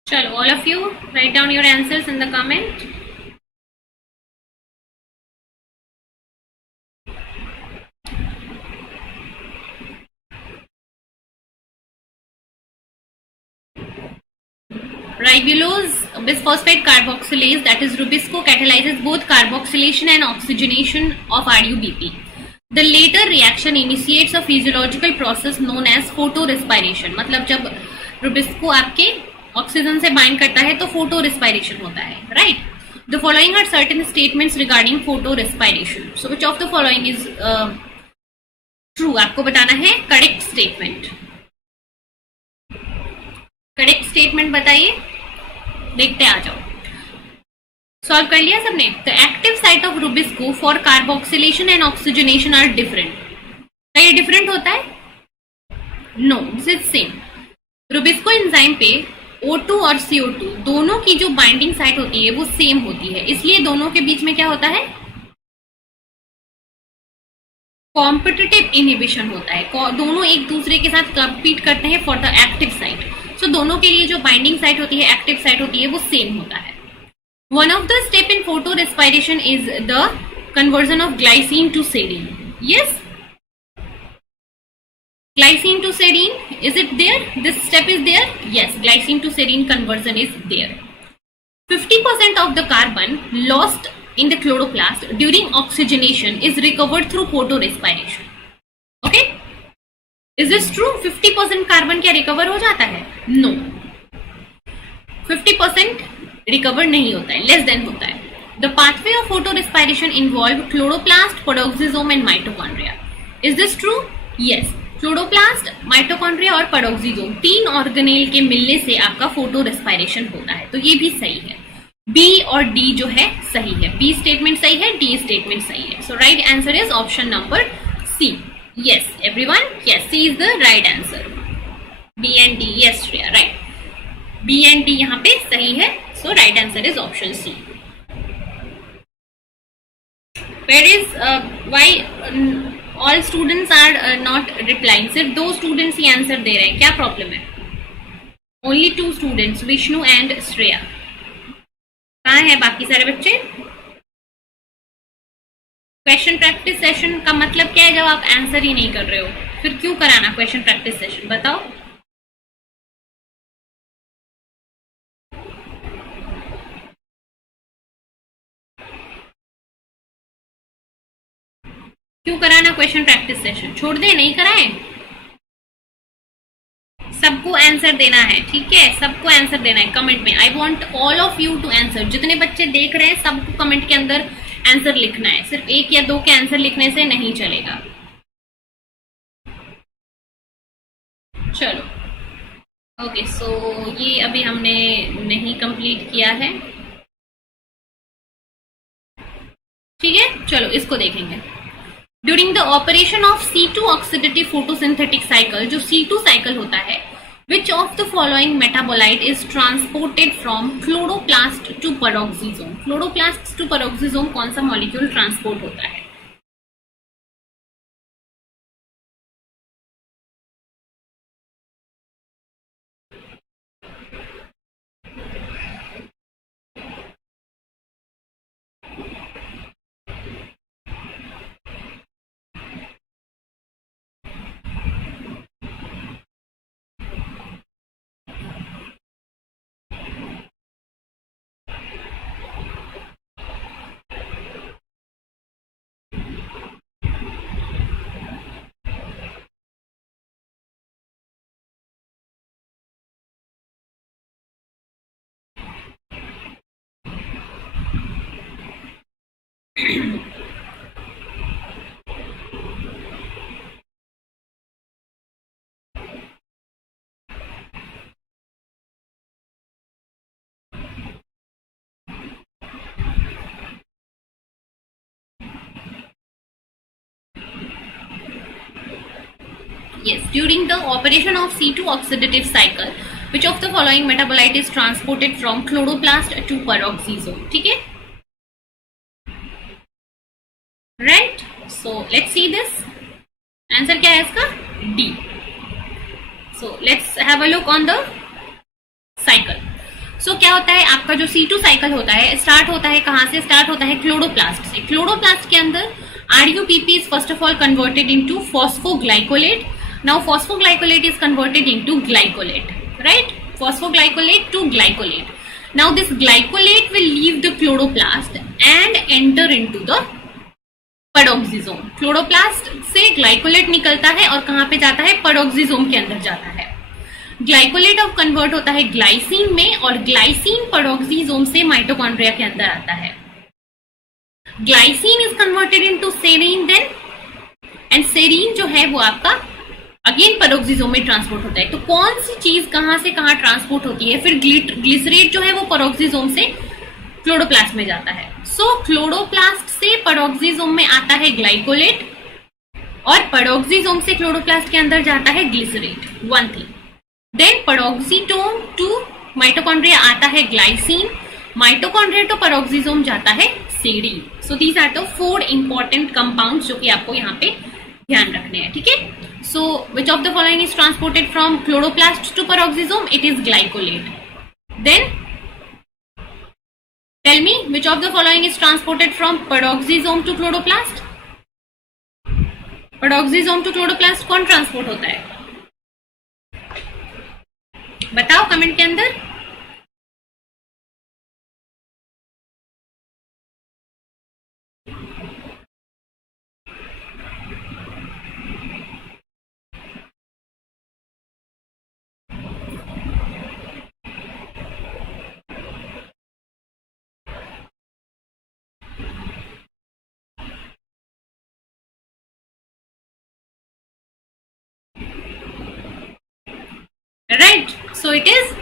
चलो, all of you write down your answers in the comment. Ribulose bisphosphate carboxylase, that is Rubisco, catalyzes both carboxylation and oxygenation of RuBP. The later reaction initiates a physiological process known as photorespiration. मतलब जब Rubisco आपके oxygen से bind करता है तो photo respiration होता है. Right. The following are certain statements regarding photo respiration. So which of the following is true. आपको बताना है करेक्ट स्टेटमेंट. करेक्ट स्टेटमेंट बताइए. देखते आ जाओ. सॉल्व कर लिया सबने. The active site of rubisco for carboxylation and oxygenation are different. क्या ये डिफरेंट होता है? No, this is same. Rubisco enzyme पे O2 और CO2 दोनों की जो बाइंडिंग साइट होती है वो सेम होती है. इसलिए दोनों के बीच में क्या होता है? कॉम्पिटिटिव इनहिबिशन होता है. दोनों एक दूसरे के साथ कम्पीट करते हैं फॉर द एक्टिव साइट. सो दोनों के लिए जो बाइंडिंग साइट होती है, एक्टिव साइट होती है, वो सेम होता है. One of the step in photo respiration is the conversion of glycine to serine. Yes, glycine to serine, is it there? This step is there? Yes, glycine to serine conversion is there. 50% of the carbon lost in the chloroplast during oxygenation is recovered through photorespiration. Okay? Is this true? 50% carbon क्या recover हो जाता है? No. 50% recover नहीं होता है, less than होता है. The pathway of photo respiration involve chloroplast, peroxisome and mitochondria. Is this true? Yes. Chloroplast, mitochondria और पेरोक्सिसोम 3 ऑर्गेनेल के मिलने से आपका फोटो रेस्पिरेशन होता है. तो ये भी सही है. बी और डी जो है सही है. बी स्टेटमेंट सही है, डी स्टेटमेंट सही है. So right answer is option number C. Yes everyone, yes, C is the right answer. B and D, yes Shreya, right. B and D यहाँ पे सही है. So right answer is option C. Where is why all students are not replying? सिर्फ 2 students ही answer दे रहे हैं, क्या problem है? Only 2 students, Vishnu and Shreya. कहाँ है बाकी सारे बच्चे? क्वेश्चन प्रैक्टिस सेशन का मतलब क्या है जब आप आंसर ही नहीं कर रहे हो? फिर क्यों कराना क्वेश्चन प्रैक्टिस सेशन, बताओ? क्यों कराना क्वेश्चन प्रैक्टिस सेशन? छोड़ दे, नहीं कराएं? सबको आंसर देना है, ठीक है? सबको आंसर देना है कमेंट में. I want all of you to answer. जितने बच्चे देख रहे हैं सबको कमेंट के अंदर आंसर लिखना है. सिर्फ 1 या 2 के आंसर लिखने से नहीं चलेगा. चलो ओके. सो ये अभी हमने नहीं कंप्लीट किया है, ठीक है? चलो इसको देखेंगे. During the operation of C2 oxidative photosynthetic cycle, जो C2 साइकिल होता है, which of the following metabolite is transported from chloroplast to peroxisome? Chloroplast to peroxisome कौन सा मॉलिक्यूल ट्रांसपोर्ट होता है? Yes, during the operation of C2 oxidative cycle, which of the following metabolite is transported from chloroplast to peroxisome? ठीक है? Right? So let's see this. Answer क्या है इसका? D. So let's have a look on the cycle. So क्या होता है आपका जो C2 साइकिल होता है, स्टार्ट होता है कहाँ से? स्टार्ट होता है क्लोरोप्लास्ट से. क्लोरोप्लास्ट के अंदर RUPP is first of all converted into phosphoglycolate. Now phosphoglycolate is converted into glycolate, right? Phosphoglycolate to glycolate. Now this glycolate will leave the chloroplast and enter into the peroxisome. Chloroplast से glycolate निकलता है और कहाँ पे जाता है? Peroxisome के अंदर जाता है. ग्लाइकोलेट अब कन्वर्ट होता है ग्लाइसिन में और ग्लाइसिन पेरोक्सिसोम से माइटोकॉन्ड्रिया के अंदर आता है. Glycine is converted into serine then, and serine जो है वो आपका अगेन पेरोक्सिसोम में ट्रांसपोर्ट होता है. तो कौन सी चीज कहां से कहां ट्रांसपोर्ट होती है? फिर ग्लिसरेट जो है वो पेरोक्सिसोम से क्लोरोप्लास्ट में जाता है. सो क्लोरोप्लास्ट से पेरोक्सिसोम में आता है ग्लाइकोलेट और पेरोक्सिसोम से क्लोरोप्लास्ट के अंदर जाता है glycerate. One thing. Then peroxisome to mitochondria आता है ग्लाइसिन, माइटोकॉन्ड्रिया टू पेरोक्सिसोम जाता है serine. So these are the 4 important compounds जो कि आपको यहाँ पे ध्यान रखने हैं, ठीक है? So which of the following is transported from chloroplast to peroxisome? It is glycolate. Then tell me which of the following is transported from peroxisome to chloroplast? Peroxisome to chloroplast कौन ट्रांसपोर्ट होता है? बताओ comment के अंदर. Right, so it is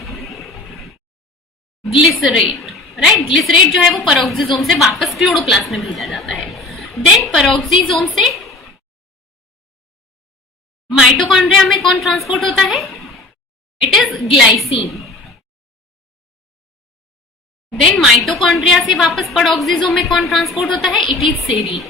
glycerate, right. Glycerate जो है वो peroxisome से वापस क्लोरोप्लास्ट में भेजा जाता है। देन पेरोक्सिसोम से माइटोकॉन्ड्रिया में कौन ट्रांसपोर्ट होता है? It is glycine. Then mitochondria से वापस पेरोक्सिसोम में कौन ट्रांसपोर्ट होता है? It is serine,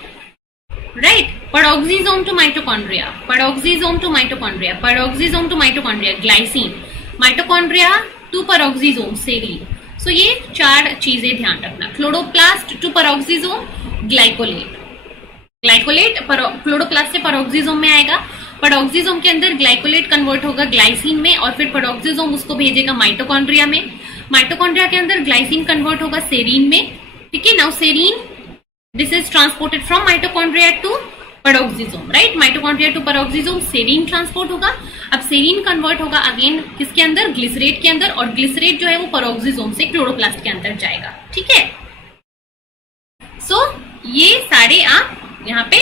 right. Peroxisome to mitochondria, peroxisome to mitochondria, peroxisome to mitochondria glycine, mitochondria to peroxisome serine. So ये 4 चीजें ध्यान रखना। Chloroplast to peroxisome glycolate, glycolate chloroplast से पेरोक्सिसोम में आएगा, पेरोक्सिसोम के अंदर ग्लाइकोलेट कन्वर्ट होगा ग्लाइसिन में और फिर पेरोक्सिसोम उसको भेजेगा माइटोकॉन्ड्रिया में, माइटोकॉन्ड्रिया के अंदर ग्लाइसिन कन्वर्ट होगा सेरीन में, ठीक है। Now serine this is transported from mitochondria to peroxisome, right. Mitochondria to peroxisome serine transport होगा। अब सेरीन कन्वर्ट होगा अगेन किसके अंदर? ग्लिसरेट के अंदर, और ग्लिसरेट जो है वो पेरोक्सिसोम से क्लोरोप्लास्ट के अंदर जाएगा, ठीक है। सो ये सारे आप यहाँ पे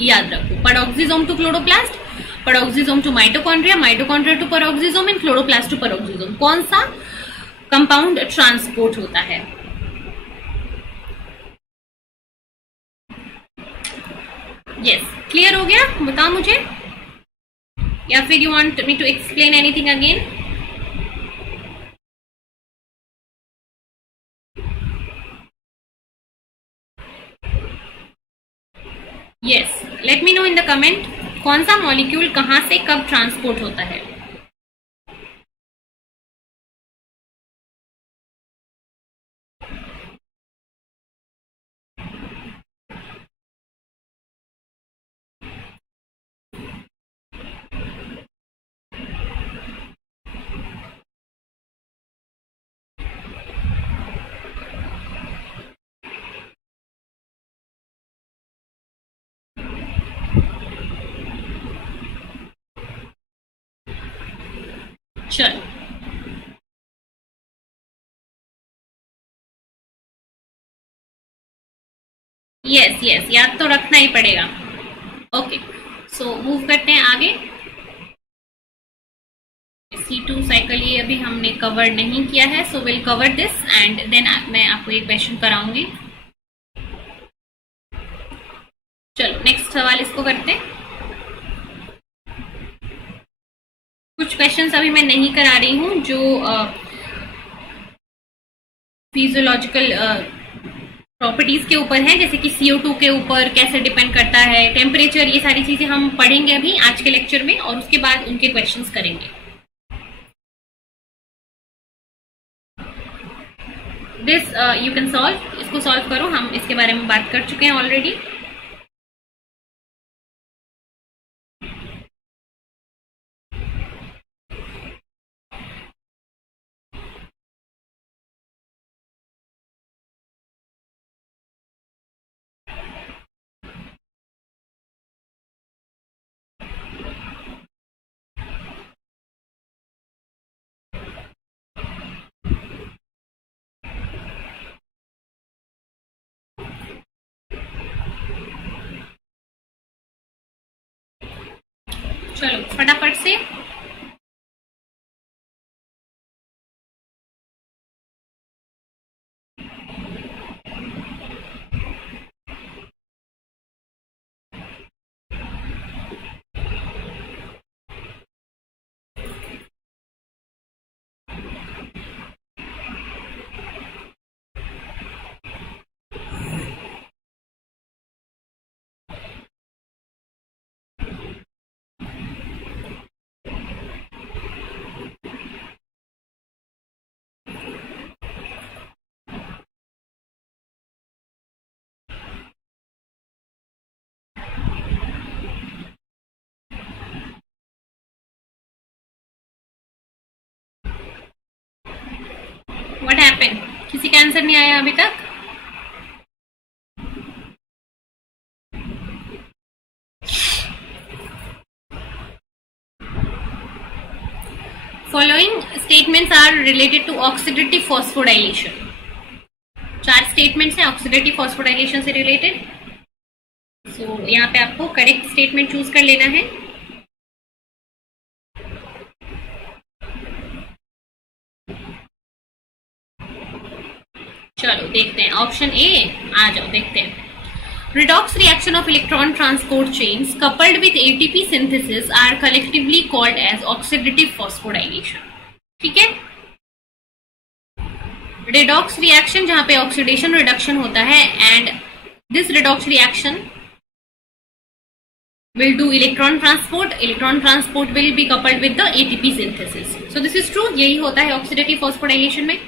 याद रखो। Peroxisome to chloroplast, peroxisome to mitochondria, mitochondria to peroxisome and chloroplast to peroxisome. कौन सा कंपाउंड ट्रांसपोर्ट होता है? यस, क्लियर हो गया? बताओ मुझे, या फिर you want me to explain anything again? Yes, let me know in the comment कौन सा मॉलिक्यूल कहां से कब ट्रांसपोर्ट होता है। चलो, यस यस, याद तो रखना ही पड़ेगा। ओके, सो मूव करते हैं आगे। C2 साइकिल ये अभी हमने कवर नहीं किया है, so will cover this and then मैं आपको एक क्वेश्चन कराऊंगी। चलो नेक्स्ट सवाल इसको करते हैं। कुछ क्वेश्चंस अभी मैं नहीं करा रही हूं जो फिजियोलॉजिकल प्रॉपर्टीज के ऊपर है, जैसे कि CO2 के ऊपर कैसे डिपेंड करता है, टेम्परेचर, ये सारी चीजें हम पढ़ेंगे अभी आज के लेक्चर में और उसके बाद उनके क्वेश्चंस करेंगे। दिस यू कैन सॉल्व, इसको सॉल्व करो, हम इसके बारे में बात कर चुके हैं ऑलरेडी। चलो फटाफट से व्हाट हैपेंड, किसी का आंसर नहीं आया अभी तक? Following statements are related to oxidative phosphorylation. 4 statements हैं ऑक्सीडेटिव फॉस्फोडाइलेशन से रिलेटेड। सो यहाँ पे आपको करेक्ट स्टेटमेंट चूज कर लेना है। चलो देखते हैं ऑप्शन ए, आ जाओ देखते हैं। Redox reaction of electron transport chains coupled with ATP synthesis are collectively called as oxidative phosphorylation. ठीक है, redox reaction जहां पे oxidation reduction होता है, and this redox reaction will do electron transport. Electron transport will be coupled with the ATP synthesis. So this is true, यही होता है oxidative phosphorylation में।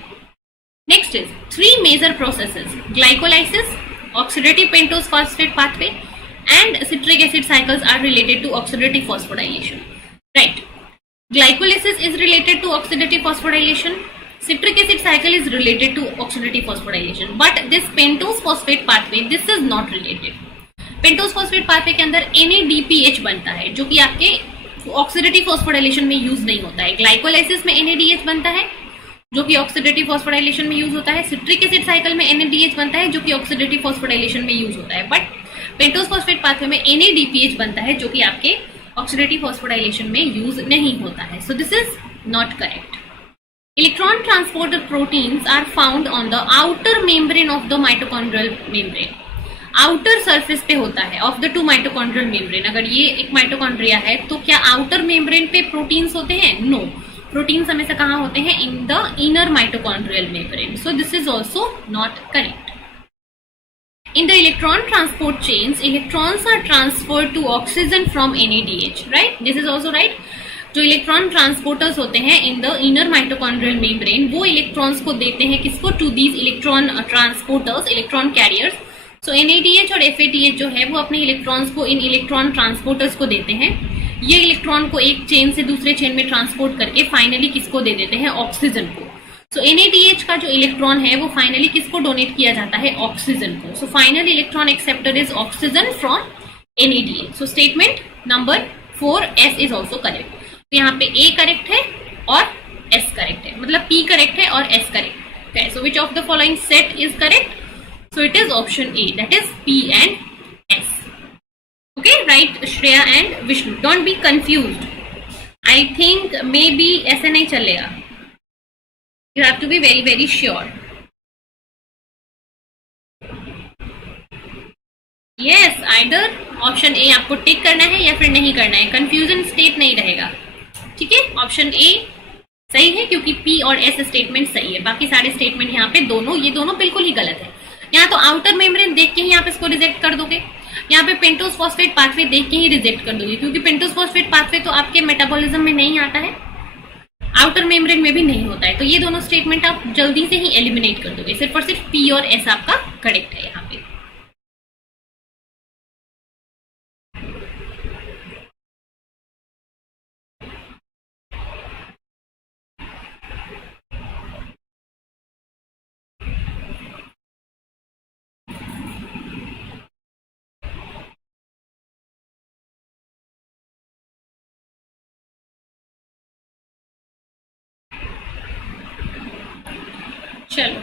Next is three major processes: glycolysis, oxidative pentose phosphate pathway, and citric acid cycles are related to oxidative phosphorylation. Right. Glycolysis is related to oxidative phosphorylation. Citric acid cycle is related to oxidative phosphorylation. But this pentose phosphate pathway, this is not related. Pentose phosphate pathway के अंदर NADPH बनता है, जो कि आपके oxidative phosphorylation में use नहीं होता है। Glycolysis में NADH बनता है, जो कि ऑक्सीडेटिव फॉस्फोराइलेशन में यूज होता है। सिट्रिक एसिड साइकिल में NADH बनता है, जो कि ऑक्सीडेटिव फॉस्फोराइलेशन में यूज होता है। बट पेंटोज फॉस्फेट पाथवे में NADPH बनता है, जो कि आपके ऑक्सीडेटिव फॉस्फोराइलेशन में यूज नहीं होता है। So this is not correct. Electron transporter proteins are found on the outer membrane of the mitochondrial membrane. Outer surface पे होता है of the two mitochondrial membrane. अगर ये एक माइटोकॉन्ड्रिया है तो क्या आउटर मेम्ब्रेन पे प्रोटीन्स होते हैं? नो, प्रोटीन्स हमेशा कहाँ होते हैं? In the inner mitochondrial membrane. So this is also not correct. In the electron transport chains, electrons are transferred to oxygen from NADH, right? This is also right. जो electron transporters होते हैं in the inner mitochondrial membrane, वो electrons को देते हैं किसको? To these electron transporters, electron carriers. So NADH और FADH जो है वो अपने इलेक्ट्रॉन्स को इन इलेक्ट्रॉन ट्रांसपोर्टर्स को देते हैं। ये इलेक्ट्रॉन को एक चेन से दूसरे चेन में ट्रांसपोर्ट करके फाइनली किसको दे देते हैं? ऑक्सीजन को। सो NADH का जो इलेक्ट्रॉन है वो फाइनली किसको डोनेट किया जाता है? ऑक्सीजन को। So final electron acceptor is oxygen from NADH। So statement number 4 S is also correct. तो यहाँ पे A करेक्ट है और S करेक्ट है, मतलब P करेक्ट है और S करेक्ट है। So which of the following set is correct? So it is option A, that is P and S। Okay, right, Shreya and Vishnu. Don't be confused. I think maybe ऐसे नहीं चलेगा. You have to be very, very sure. Yes, either option A आपको टिक करना है या फिर नहीं करना है। Confusion स्टेट नहीं रहेगा, ठीक है? ऑप्शन A सही है क्योंकि P और S स्टेटमेंट सही है। बाकी सारे स्टेटमेंट यहाँ पे ये दोनों बिल्कुल ही गलत है। यहाँ तो आउटर मेम्ब्रेन देख के ही आप इसको रिजेक्ट कर दोगे, यहाँ पे पेंटोज फॉस्फेट पाथवे देख के ही रिजेक्ट कर दोगे, क्योंकि पेंटोज फॉस्फेट पाथवे तो आपके मेटाबॉलिज्म में नहीं आता है, आउटर मेम्ब्रेन में भी नहीं होता है। तो ये दोनों स्टेटमेंट आप जल्दी से ही एलिमिनेट कर दोगे। सिर्फ और सिर्फ P और S आपका करेक्ट है यहाँ पे। चलो,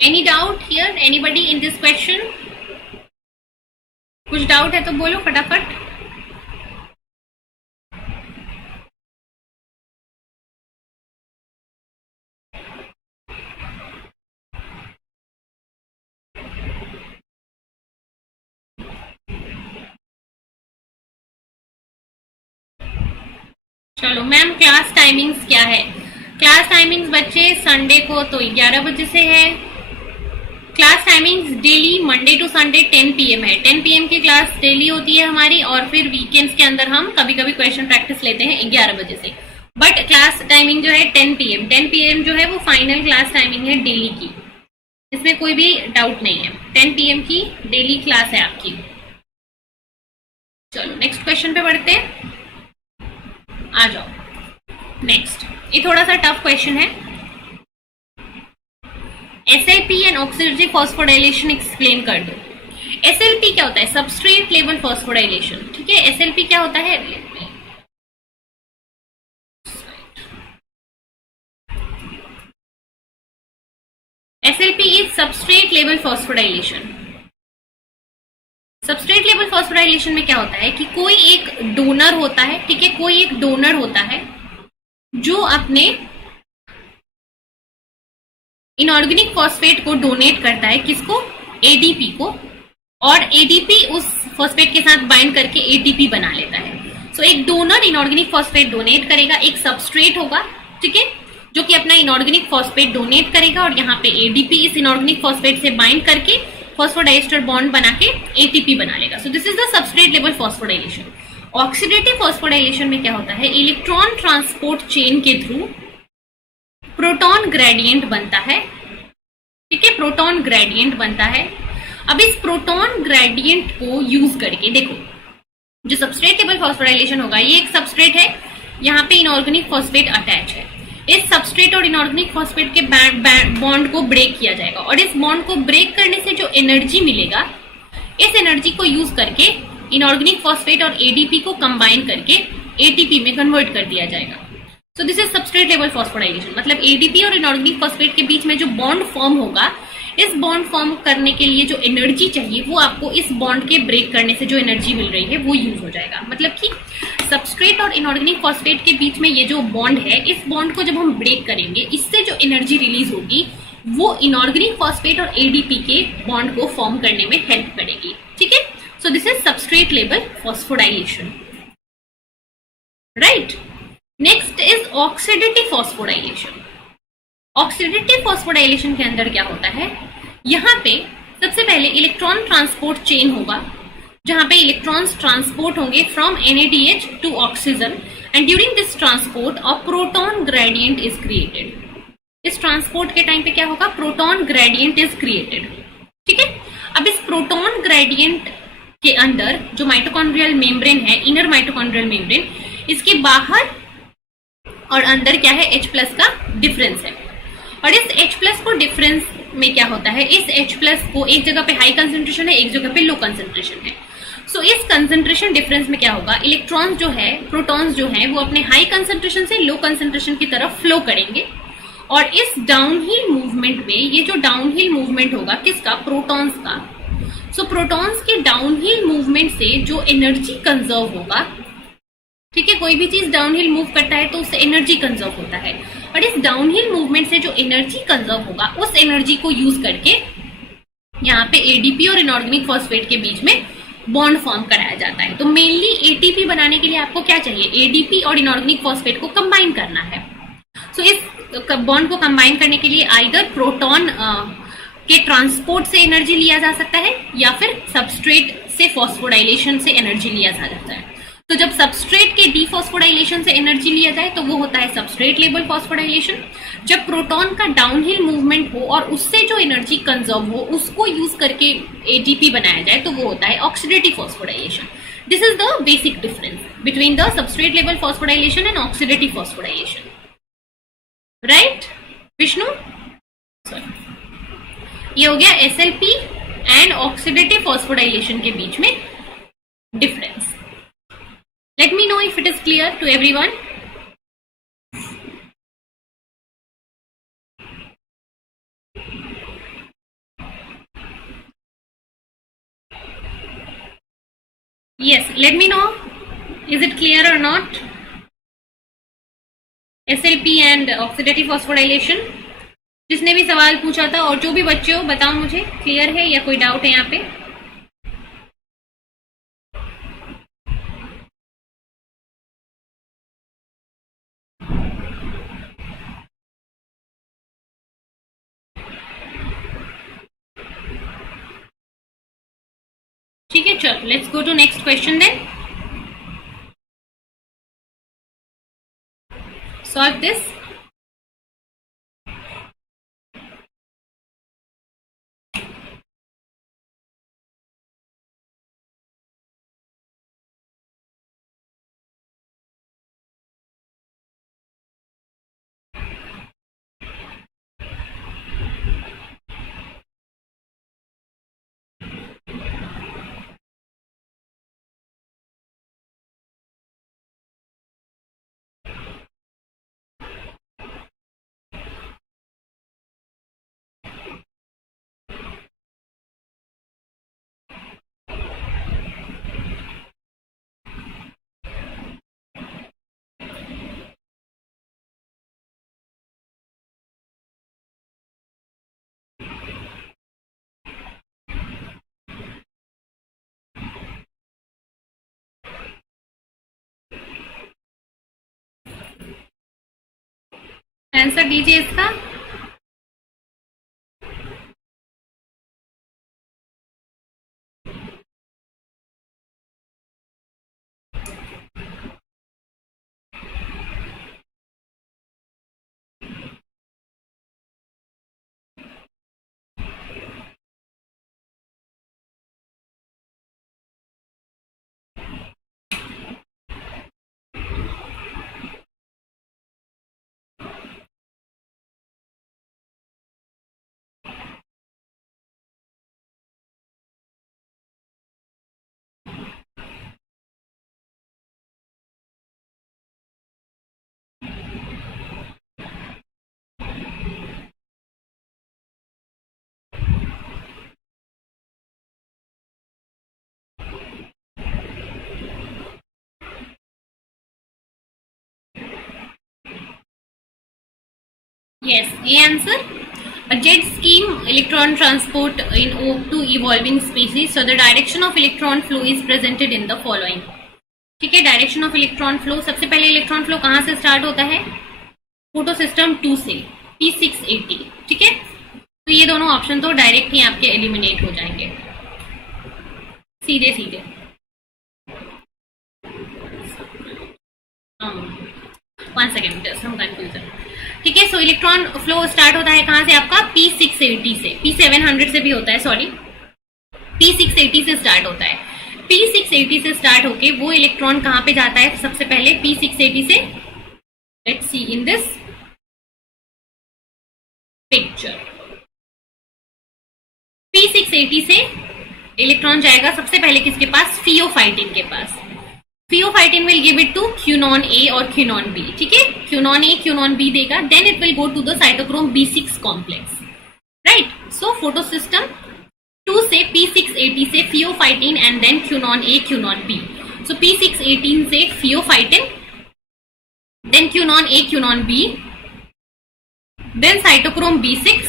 any doubt here? Anybody in this question? कुछ डाउट है तो बोलो फटाफट। चलो मैम, क्लास टाइमिंग्स क्या है? क्लास टाइमिंग्स बच्चे संडे को तो 11 बजे से है। Class timings daily Monday to Sunday 10 PM है। 10 PM की क्लास डेली होती है हमारी, और फिर वीकेंड्स के अंदर हम कभी कभी क्वेश्चन प्रैक्टिस लेते हैं 11 बजे से। बट क्लास टाइमिंग जो है 10 PM, 10 PM जो है वो फाइनल क्लास टाइमिंग है डेली की, इसमें कोई भी डाउट नहीं है। 10 PM की डेली क्लास है आपकी। चलो नेक्स्ट क्वेश्चन पे बढ़ते हैं, आ जाओ। नेक्स्ट, ये थोड़ा सा टफ क्वेश्चन है। SLP and oxidative phosphorylation explain कर दो। SLP क्या होता है? सबस्ट्रेट लेवल फॉस्फोराइलेशन, ठीक है? SLP क्या होता है? SLP is substrate level phosphorylation. Substrate level phosphorylation में क्या होता है कि कोई एक डोनर होता है, ठीक है? कोई एक डोनर होता है जो अपने इनऑर्गेनिक फॉस्फेट को डोनेट करता है किसको? एडीपी को, और एडीपी उस फॉस्फेट के साथ बाइंड करके एटीपी बना लेता है। सो एक डोनर इनऑर्गेनिक फॉस्फेट डोनेट करेगा, एक सबस्ट्रेट होगा, ठीक है, जो कि अपना इनऑर्गेनिक फॉस्फेट डोनेट करेगा, और यहाँ पे एडीपी इस इनऑर्गेनिक फॉस्फेट से बाइंड करके फॉस्फोडाइस्टर बॉन्ड बना के एटीपी बना लेगा। So this is the substrate level phosphorylation. Oxidative phosphorylation में क्या होता है? इलेक्ट्रॉन ट्रांसपोर्ट चेन के थ्रू प्रोटॉन ग्रेडियंट बनता है, ठीक है, प्रोटॉन ग्रेडियंट बनता है। अब इस प्रोटॉन ग्रेडियंट को यूज करके देखो, जो सबस्ट्रेट लेवल फॉस्फोडाइलेशन होगा, ये एक सबस्ट्रेट है, यहाँ पे इनऑर्गेनिक फॉस्फेट अटैच है। इस सबस्ट्रेट और इनऑर्गेनिक फॉस्फेट के बॉन्ड को ब्रेक किया जाएगा, और इस बॉन्ड को ब्रेक करने से जो एनर्जी मिलेगा, इस एनर्जी को यूज करके इनऑर्गेनिक फॉस्फेट और एडीपी को कंबाइन करके एटीपी में कन्वर्ट कर दिया जाएगा। So this is substrate level phosphorylation. मतलब एडीपी और इनऑर्गेनिक फॉस्फेट के बीच में जो बॉन्ड फॉर्म होगा, इस बॉन्ड फॉर्म करने के लिए जो एनर्जी चाहिए वो आपको इस बॉन्ड के ब्रेक करने से जो एनर्जी मिल रही है वो यूज हो जाएगा। मतलब कि सबस्ट्रेट और इनऑर्गेनिक फॉस्फेट के बीच में ये जो बॉन्ड है, इस बॉन्ड को जब हम ब्रेक करेंगे, इससे जो एनर्जी रिलीज होगी वो इनऑर्गेनिक फॉस्फेट और एडीपी के बॉन्ड को फॉर्म करने में हेल्प करेगी, ठीक है। So this is substrate level phosphorylation, right. Next is oxidative phosphorylation. Oxidative phosphorylation के अंदर क्या होता है? यहाँ पे सबसे पहले इलेक्ट्रॉन ट्रांसपोर्ट चेन होगा, जहां पे इलेक्ट्रॉन्स ट्रांसपोर्ट होंगे from NADH to oxygen, and during this transport a proton gradient is created. इस ट्रांसपोर्ट के टाइम पे क्या होगा? प्रोटॉन ग्रेडियंट इज क्रिएटेड, ठीक है। अब इस प्रोटॉन ग्रेडियंट के अंदर जो माइटोकॉन्ड्रियल मेम्ब्रेन है, इनर माइटोकॉन्ड्रियल मेम्ब्रेन, इसके बाहर और अंदर क्या है? H+ का डिफरेंस है। और इस H+ को डिफरेंस में क्या होता है? इस H+ को एक जगह पे हाई कंसेंट्रेशन है, एक जगह पे लो कंसेंट्रेशन है। सो इस कंसेंट्रेशन डिफरेंस में क्या होगा? इलेक्ट्रॉन्स जो है, प्रोटॉन्स जो है, वो अपने हाई कंसेंट्रेशन से लो कंसेंट्रेशन की तरफ फ्लो करेंगे, और इस डाउनहिल मूवमेंट में, ये जो डाउनहिल मूवमेंट होगा किसका? प्रोटॉन्स का। सो प्रोटॉन्स के डाउनहिल मूवमेंट से जो एनर्जी कंजर्व होगा, ठीक है, कोई भी चीज डाउनहिल मूव करता है तो उससे एनर्जी कंजर्व होता है, और इस डाउनहिल मूवमेंट से जो एनर्जी कंजर्व होगा, उस एनर्जी को यूज करके यहाँ पे एडीपी और इनऑर्गेनिक फॉस्फेट के बीच में बॉन्ड फॉर्म कराया जाता है। तो मेनली एटीपी बनाने के लिए आपको क्या चाहिए? एडीपी और इनऑर्गेनिक फॉस्फेट को कंबाइन करना है। सो इस बॉन्ड को कंबाइन करने के लिए आइदर प्रोटॉन के ट्रांसपोर्ट से एनर्जी लिया जा सकता है, या फिर सबस्ट्रेट से फॉस्फोडाइलेशन से एनर्जी लिया जा सकता है। तो जब सबस्ट्रेट के डीफॉस्फोडाइलेशन से एनर्जी लिया जाए तो वो होता है सबस्ट्रेट लेवल फॉस्फोडाइलेशन। जब प्रोटॉन का डाउनहिल मूवमेंट हो और उससे जो एनर्जी कंजर्व हो उसको यूज करके एटीपी बनाया जाए तो वो होता है oxidative phosphorylation. This is the basic difference between the substrate level phosphorylation and oxidative phosphorylation, right Vishnu? ये हो गया SLP एंड ऑक्सीडेटिव फॉस्फोडाइलेशन के बीच में difference. Let me know if it is clear to everyone. Yes, let me know. Is it clear or not? SLP and oxidative phosphorylation. जिसने भी सवाल पूछा था और जो भी बच्चे हो बताओ मुझे, क्लियर है या कोई डाउट है यहाँ पे? ठीक है, चलो let's go to next question then. Solve this. Answer दीजिए इसका। Yes, A answer. A jet stream electron transport in O2 evolving species. So the direction of electron flow is presented in the following. ठीक है, direction of electron flow, सबसे पहले electron flow कहां से start होता है? फोटो सिस्टम 2 से P680। ठीक है, तो ये दोनों ऑप्शन तो डायरेक्ट ही आपके एलिमिनेट हो जाएंगे सीधे सीधे। One second, some confusion. ठीक है, सो इलेक्ट्रॉन फ्लो स्टार्ट होता है कहां से आपका? P680 से। P700 से भी होता है, सॉरी, P680 से स्टार्ट होता है। P680 से स्टार्ट होके वो इलेक्ट्रॉन कहां पे जाता है? सबसे पहले P680 से, let's see in this picture, P680 से इलेक्ट्रॉन जाएगा सबसे पहले किसके पास? फियोफाइटिन के पास। Pheophytin will give it to quinone A और क्यूनॉन बी। ठीक है, क्यूनॉन ए क्यूनॉन बी देगा, then it will go to the cytochrome B6 complex, right. So photo system 2 से P680 से pheophytin and then quinone A quinone B. So P618 से pheophytin, then quinone A quinone B, then cytochrome B6,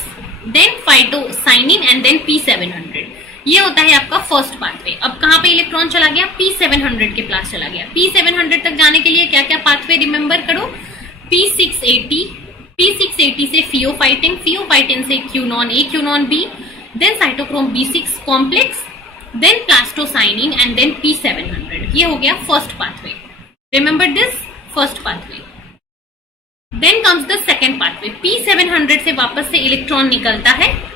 then plastocyanin and then P700। ये होता है आपका first pathway. अब कहां पे इलेक्ट्रॉन चला गया? P700 के पास चला गया। P700 तक जाने के लिए क्या क्या पाथवे रिमेंबर करो? P680 से फियोफाइटिन, फियोफाइटिन से quinone A quinone B, then cytochrome B6 complex, then plastocyanin and then P700। ये हो गया first pathway. Remember this first pathway. Then comes the second pathway. P700 से वापस से इलेक्ट्रॉन निकलता है,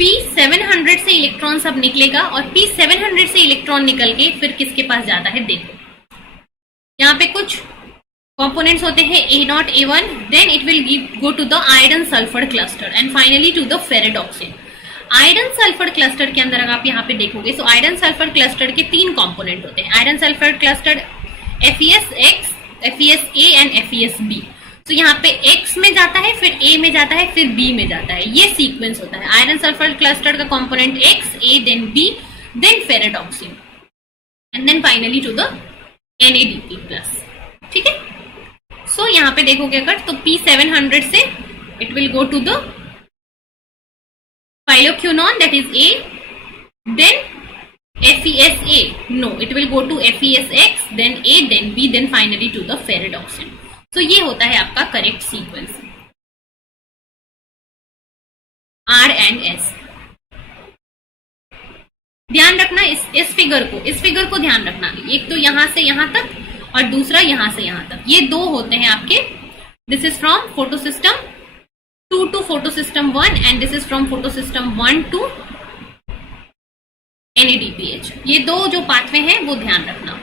P700 से इलेक्ट्रॉन सब निकलेगा और P700 से इलेक्ट्रॉन निकल के फिर किसके पास जाता है? देखो, यहाँ पे कुछ कंपोनेंट्स होते हैं A0 A1, then it will go to the iron sulphur cluster and finally to the ferredoxin. Iron sulphur cluster के अंदर अगर आप यहाँ पे देखोगे, सो आयरन सल्फर क्लस्टर के 3 कंपोनेंट होते हैं। Iron sulphur cluster FeSX, FeSA and FeSB। तो यहाँ पे X में जाता है, फिर A में जाता है, फिर B में जाता है। ये सीक्वेंस होता है। आयरन सल्फर क्लस्टर का component X, A, then B, then ferredoxin and then finally to the NADP+। ठीक है, सो यहाँ पे देखोगे अगर तो P700 से it will go to the phylloquinone that is A, then FeSA, no, it will go to FeSX, then A, then B, then finally to the ferredoxin. तो ये होता है आपका correct sequence R and S। ध्यान रखना इस figure को ध्यान रखना। एक तो यहां से यहां तक और दूसरा यहां से यहां तक, ये 2 होते हैं आपके। This is from photo system 2 to photo system 1 and this is from photo system 1 to NADPH। ये 2 जो पाथवे हैं वो ध्यान रखना।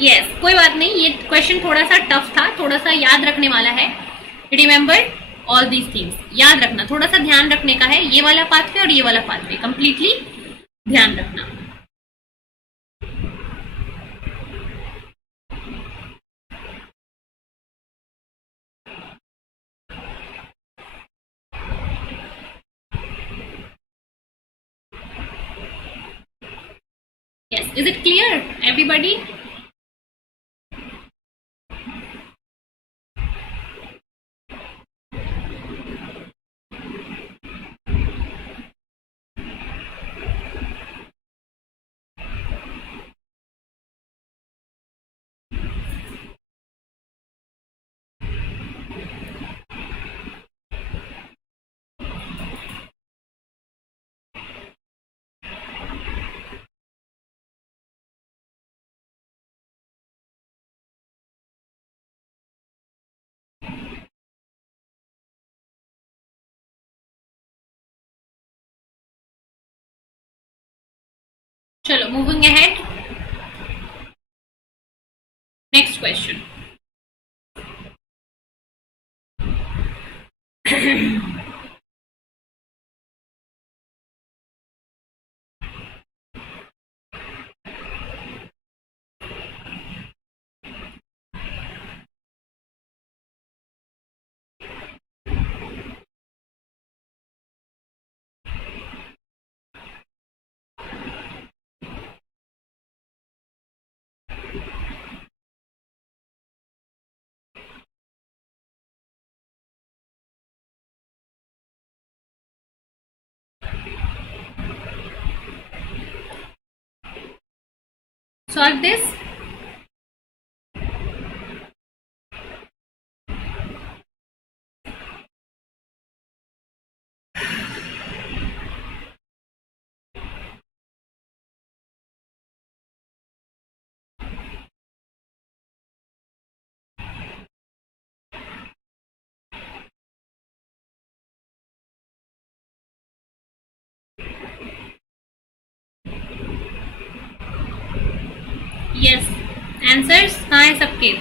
यस, कोई बात नहीं, ये क्वेश्चन थोड़ा सा टफ था, थोड़ा सा याद रखने वाला है। रिमेंबर ऑल दीज थिंग्स, याद रखना, थोड़ा सा ध्यान रखने का है। ये वाला पाथवे और ये वाला पाथवे कंप्लीटली ध्यान रखना। Yes, is it clear, everybody? चलो moving ahead, next question. Solve this. Yes. Answers कहाँ है सबके?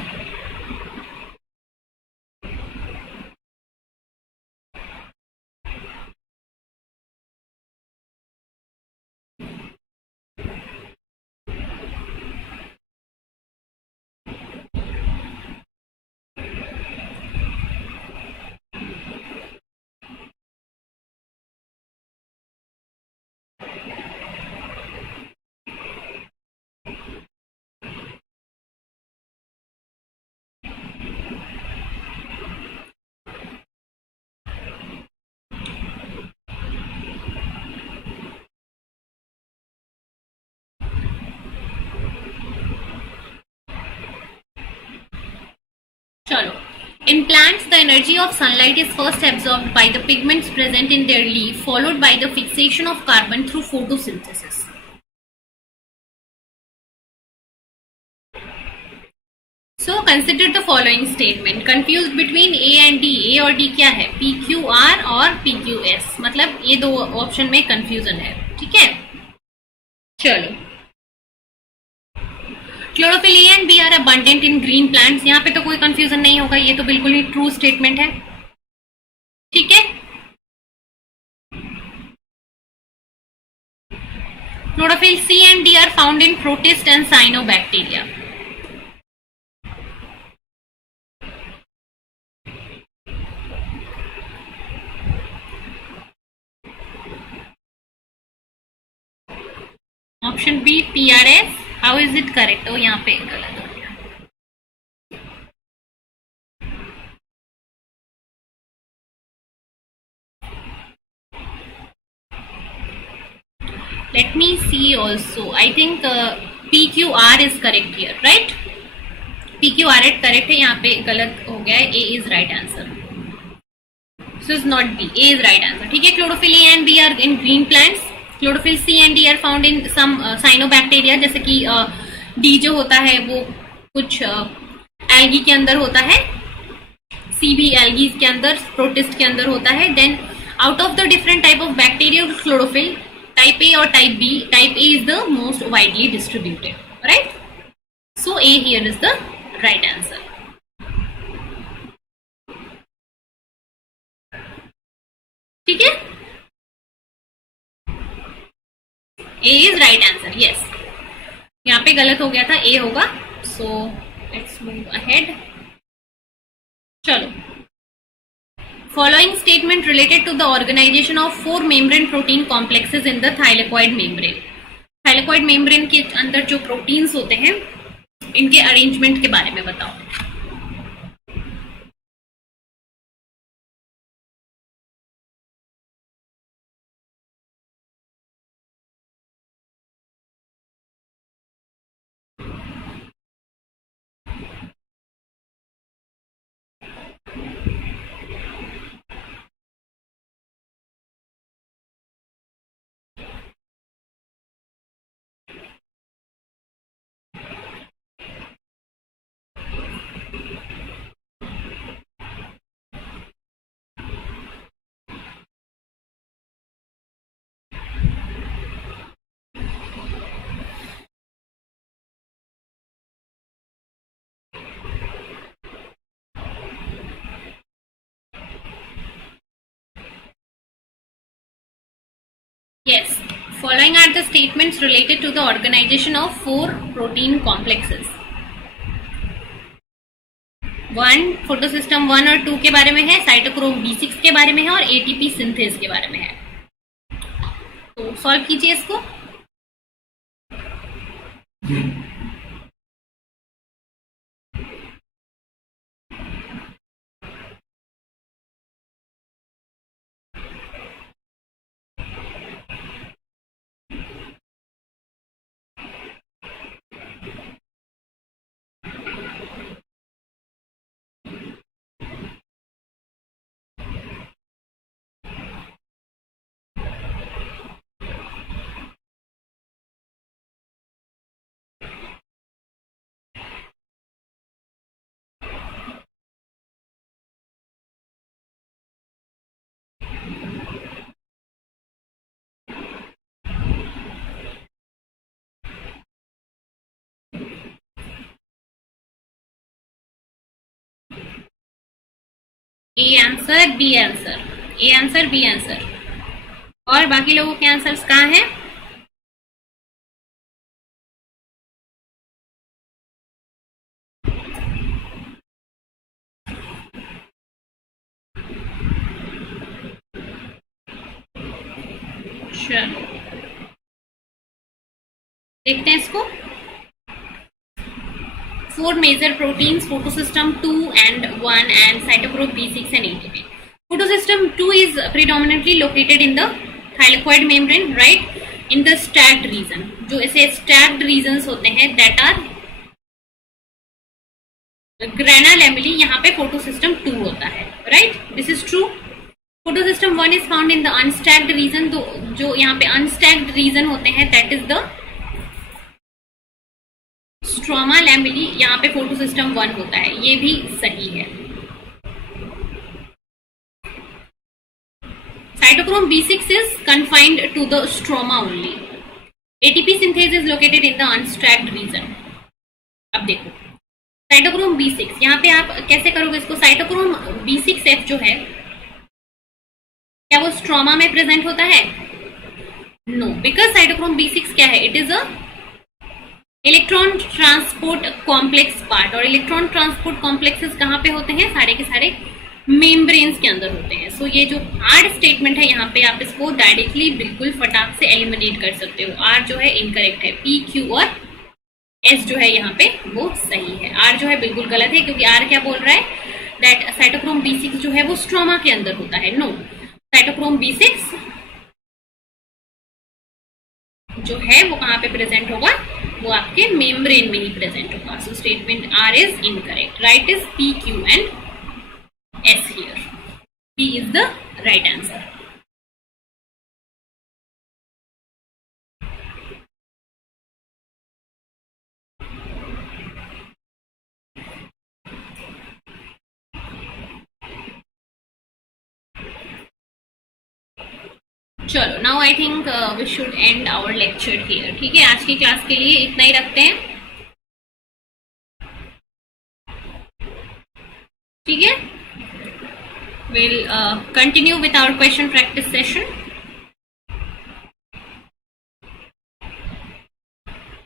चलो. In plants, the energy of sunlight is first absorbed by the pigments present in their leaf, followed by the fixation of carbon through photosynthesis. So consider the following statement. Confused between A and D. A और D क्या है? PQR और PQS. मतलब ये दो option में confusion है. ठीक है, चलो. Chlorophyll A and B are abundant in green plants. यहाँ पे तो कोई कंफ्यूजन नहीं होगा, ये तो बिल्कुल ही ट्रू स्टेटमेंट है. ठीक है. Chlorophyll C and D are found in protist and cyanobacteria. Option B PRS. How is it correct? ओ यहाँ पे गलत हो गया. Let me see also. I think PQR is correct here, right? PQR is correct है, यहाँ पे गलत हो गया है. A is right answer. This is not B. A is right answer. ठीक है. Chlorophyll A and B are in green plants. Chlorophyll C and D are found in some cyanobacteria. जैसे कि D जो होता है वो कुछ एल्गी के अंदर होता है. C भी एल्गी के अंदर, प्रोटिस्ट के अंदर होता है. Then out of the different type of bacteria chlorophyll, type A or type B, type A is the most widely distributed, right? So A here is the right answer. ठीक है. A is right answer. Yes. यहाँ पे गलत हो गया था, A होगा. So let's move ahead. चलो. Following statement related to the organization of four membrane protein complexes in the thylakoid membrane. Thylakoid membrane के अंदर जो प्रोटीन्स होते हैं, इनके अरेंजमेंट के बारे में बताओ. Yes, following are the statements related to the organization of 4 protein complexes. 1 photosystem 1 और 2 के बारे में है, साइटोक्रोम B6 के बारे में है और एटीपी सिंथेस के बारे में है. तो सॉल्व कीजिए इसको. A answer, B answer, A answer, B answer. और बाकी लोगों के आंसर्स कहाँ हैं? चलो देखते हैं इसको. 4 major proteins, photosystem 2 and 1 and cytochrome B6 and ATP. Photosystem 2 is predominantly located in the thylakoid membrane, right? In the stacked region. जो ऐसे stacked regions होते हैं that are granulomenaly, यहाँ पे photosystem 2 होता है, right? This is true. Photosystem 1 is found in the unstacked region. तो जो यहाँ पे unstacked region होते हैं that is the stroma lamellae, यहाँ पे फोटोसिस्टम 1 होता है. ये भी सही है. Cytochrome B6 is confined to the stroma only. ATP synthase is located in the unstacked region. अब देखो साइटोक्रोम B6, यहाँ पे आप कैसे करोगे इसको? साइटोक्रोम B6F जो है क्या वो स्ट्रोमा में प्रेजेंट होता है? नो, बिकॉज साइटोक्रोम B6 क्या है? It is a electron transport complex part. और इलेक्ट्रॉन ट्रांसपोर्ट कॉम्प्लेक्सेस कहाँ पे होते हैं? सारे के सारे मेम्ब्रेन्स के अंदर होते हैं. सो ये जो हार्ड स्टेटमेंट है यहाँ पे आप इसको डायरेक्टली बिल्कुल फटाक से एलिमिनेट कर सकते हो. आर जो है इनकरेक्ट है, पी, क्यू और एस जो है यहाँ पे वो सही है. आर जो है बिल्कुल गलत है क्योंकि आर क्या बोल रहा है? दैट साइटोक्रोम B6 जो है वो स्ट्रोमा के अंदर होता है. नो, साइटोक्रोम B6 जो है वो कहाँ पे प्रेजेंट होगा? वो आपके मेम्ब्रेन में ही प्रेजेंट होगा. सो statement R is incorrect. Right is P, Q and S here. P is the right answer. चलो now I think we should end our lecture here. ठीक है, आज की क्लास के लिए इतना ही रखते हैं. ठीक है, will continue with our question practice session.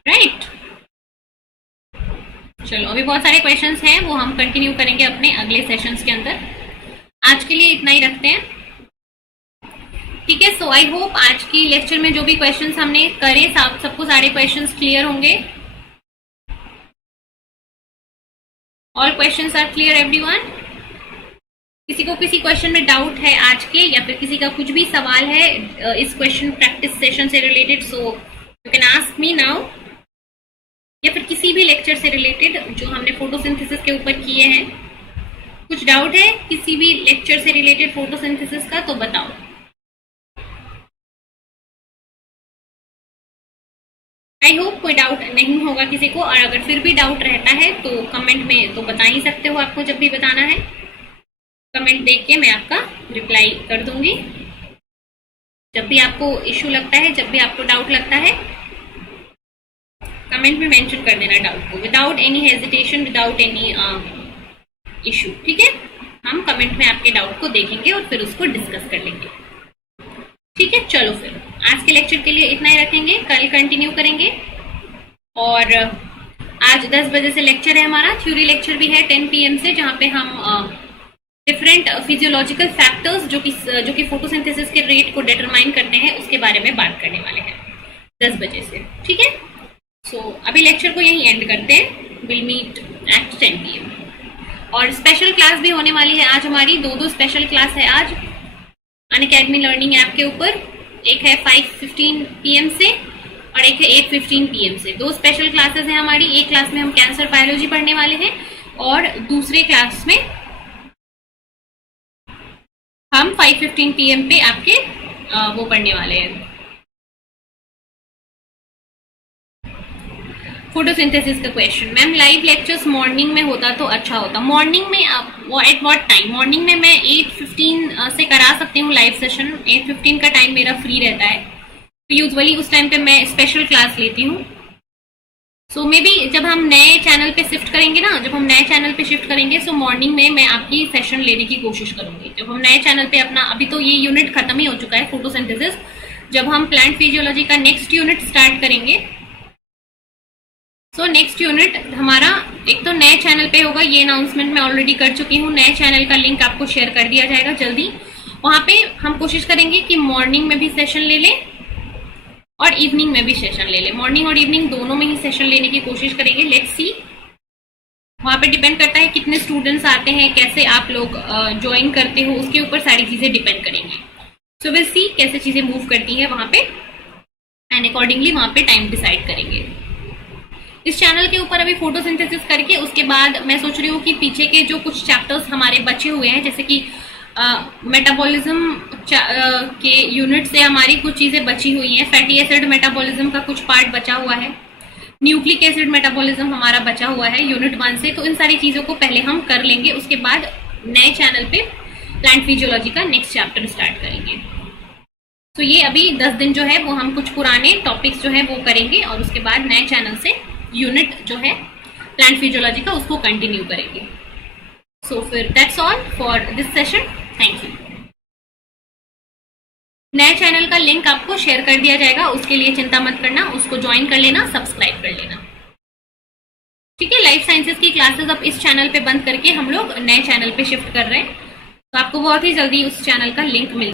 Right, चलो अभी बहुत सारे क्वेश्चंस हैं वो हम कंटिन्यू करेंगे अपने अगले सेशंस के अंदर. आज के लिए इतना ही रखते हैं. ठीक है, सो आई होप आज की लेक्चर में जो भी क्वेश्चंस हमने करे सबको सारे क्वेश्चंस क्लियर होंगे. All questions are clear everyone? किसी को किसी क्वेश्चन में डाउट है आज के, या फिर किसी का कुछ भी सवाल है इस क्वेश्चन प्रैक्टिस सेशन से related, so you can ask me now. या फिर किसी भी लेक्चर से रिलेटेड जो हमने फोटोसिंथेसिस के ऊपर किए हैं, कुछ डाउट है किसी भी लेक्चर से रिलेटेड फोटोसिंथेसिस का तो बताओ. आई होप कोई डाउट नहीं होगा किसी को. और अगर फिर भी डाउट रहता है तो कमेंट में तो बता ही सकते हो. आपको जब भी बताना है कमेंट देख के मैं आपका रिप्लाई कर दूंगी. जब भी आपको इश्यू लगता है, जब भी आपको डाउट लगता है, कमेंट में मेंशन कर देना डाउट को, without any hesitation, without any issue. ठीक है, हम कमेंट में आपके डाउट को देखेंगे और फिर उसको डिस्कस कर लेंगे. ठीक है, चलो फिर आज के लेक्चर के लिए इतना ही रखेंगे, कल कंटिन्यू करेंगे। और आज 10 बजे से लेक्चर है हमारा, थ्योरी लेक्चर भी है 10 PM से, जहाँ पे हम डिफरेंट फिजियोलॉजिकल फैक्टर्स जो कि फोटोसिंथेसिस के रेट को डिटरमाइन करते हैं उसके बारे में बात करने वाले हैं 10 बजे से, ठीक है। सो अभी लेक्चर को यहीं एंड करते हैं, विल मीट एट 10 PM। और स्पेशल क्लास भी होने वाली है आज हमारी, दो स्पेशल क्लास है आज अनअकैडमी लर्निंग ऐप के ऊपर। एक है 5:15 PM से और एक है 8:15 PM से। दो स्पेशल क्लासेस हैं हमारी। एक क्लास में हम कैंसर बायोलॉजी पढ़ने वाले हैं और दूसरे क्लास में हम 5:15 PM पे आपके वो पढ़ने वाले हैं फोटोसिंथेसिस का question. Ma'am live lectures morning में होता तो अच्छा होता। मॉर्निंग में एट व्हाट टाइम? मॉर्निंग में मैं 8:15 से करा सकती हूँ लाइव सेशन। 8:15 का टाइम मेरा फ्री रहता है, तो यूजुअली उस टाइम पे मैं स्पेशल क्लास लेती हूँ। सो मे बी जब हम नए चैनल पे शिफ्ट करेंगे ना, जब हम नए चैनल पे शिफ्ट करेंगे सो मॉर्निंग में मैं आपकी सेशन लेने की कोशिश करूंगी। जब हम नए चैनल पे अपना, अभी तो ये यूनिट खत्म ही हो चुका है फोटोसिंथेसिस, जब हम प्लांट फिजियोलॉजी का नेक्स्ट यूनिट स्टार्ट करेंगे सो नेक्स्ट यूनिट हमारा एक तो नए चैनल पे होगा। ये अनाउंसमेंट मैं ऑलरेडी कर चुकी हूँ, नए चैनल का लिंक आपको शेयर कर दिया जाएगा जल्दी। वहां पे हम कोशिश करेंगे कि मॉर्निंग में भी सेशन ले लें और इवनिंग में भी सेशन ले लें। मॉर्निंग और इवनिंग दोनों में ही सेशन लेने की कोशिश करेंगे। लेट्स सी, वहां पे डिपेंड करता है कितने स्टूडेंट्स आते हैं, कैसे आप लोग ज्वाइन करते हो, उसके ऊपर सारी चीजें डिपेंड करेंगे। सो विल सी कैसे चीजें मूव करती है वहां पे, एंड अकॉर्डिंगली वहां पे टाइम डिसाइड करेंगे। इस चैनल के ऊपर अभी फोटोसिंथेसिस करके उसके बाद मैं सोच रही हूँ कि पीछे के जो कुछ चैप्टर्स हमारे बचे हुए हैं, जैसे कि मेटाबॉलिज्म के यूनिट से हमारी कुछ चीजें बची हुई हैं। फैटी एसिड मेटाबॉलिज्म का कुछ पार्ट बचा हुआ है, न्यूक्लिक एसिड मेटाबॉलिज्म हमारा बचा हुआ है यूनिट 1 से। तो इन सारी चीजों को पहले हम कर लेंगे, उसके बाद नए चैनल पे प्लांट फिजियोलॉजी का नेक्स्ट चैप्टर स्टार्ट करेंगे। तो ये अभी 10 दिन जो है वो हम कुछ पुराने टॉपिक्स जो है वो करेंगे और उसके बाद नए चैनल से यूनिट जो है प्लांट फिजियोलॉजी का उसको कंटिन्यू करेंगे। सो फिर that's all for this session, thank you. नए चैनल का लिंक आपको शेयर कर दिया जाएगा, उसके लिए चिंता मत करना, उसको ज्वाइन कर लेना, सब्सक्राइब कर लेना, ठीक है। लाइफ साइंसेस की क्लासेस अब इस चैनल पे बंद करके हम लोग नए चैनल पे शिफ्ट कर रहे हैं, तो आपको बहुत ही जल्दी उस चैनल का लिंक मिल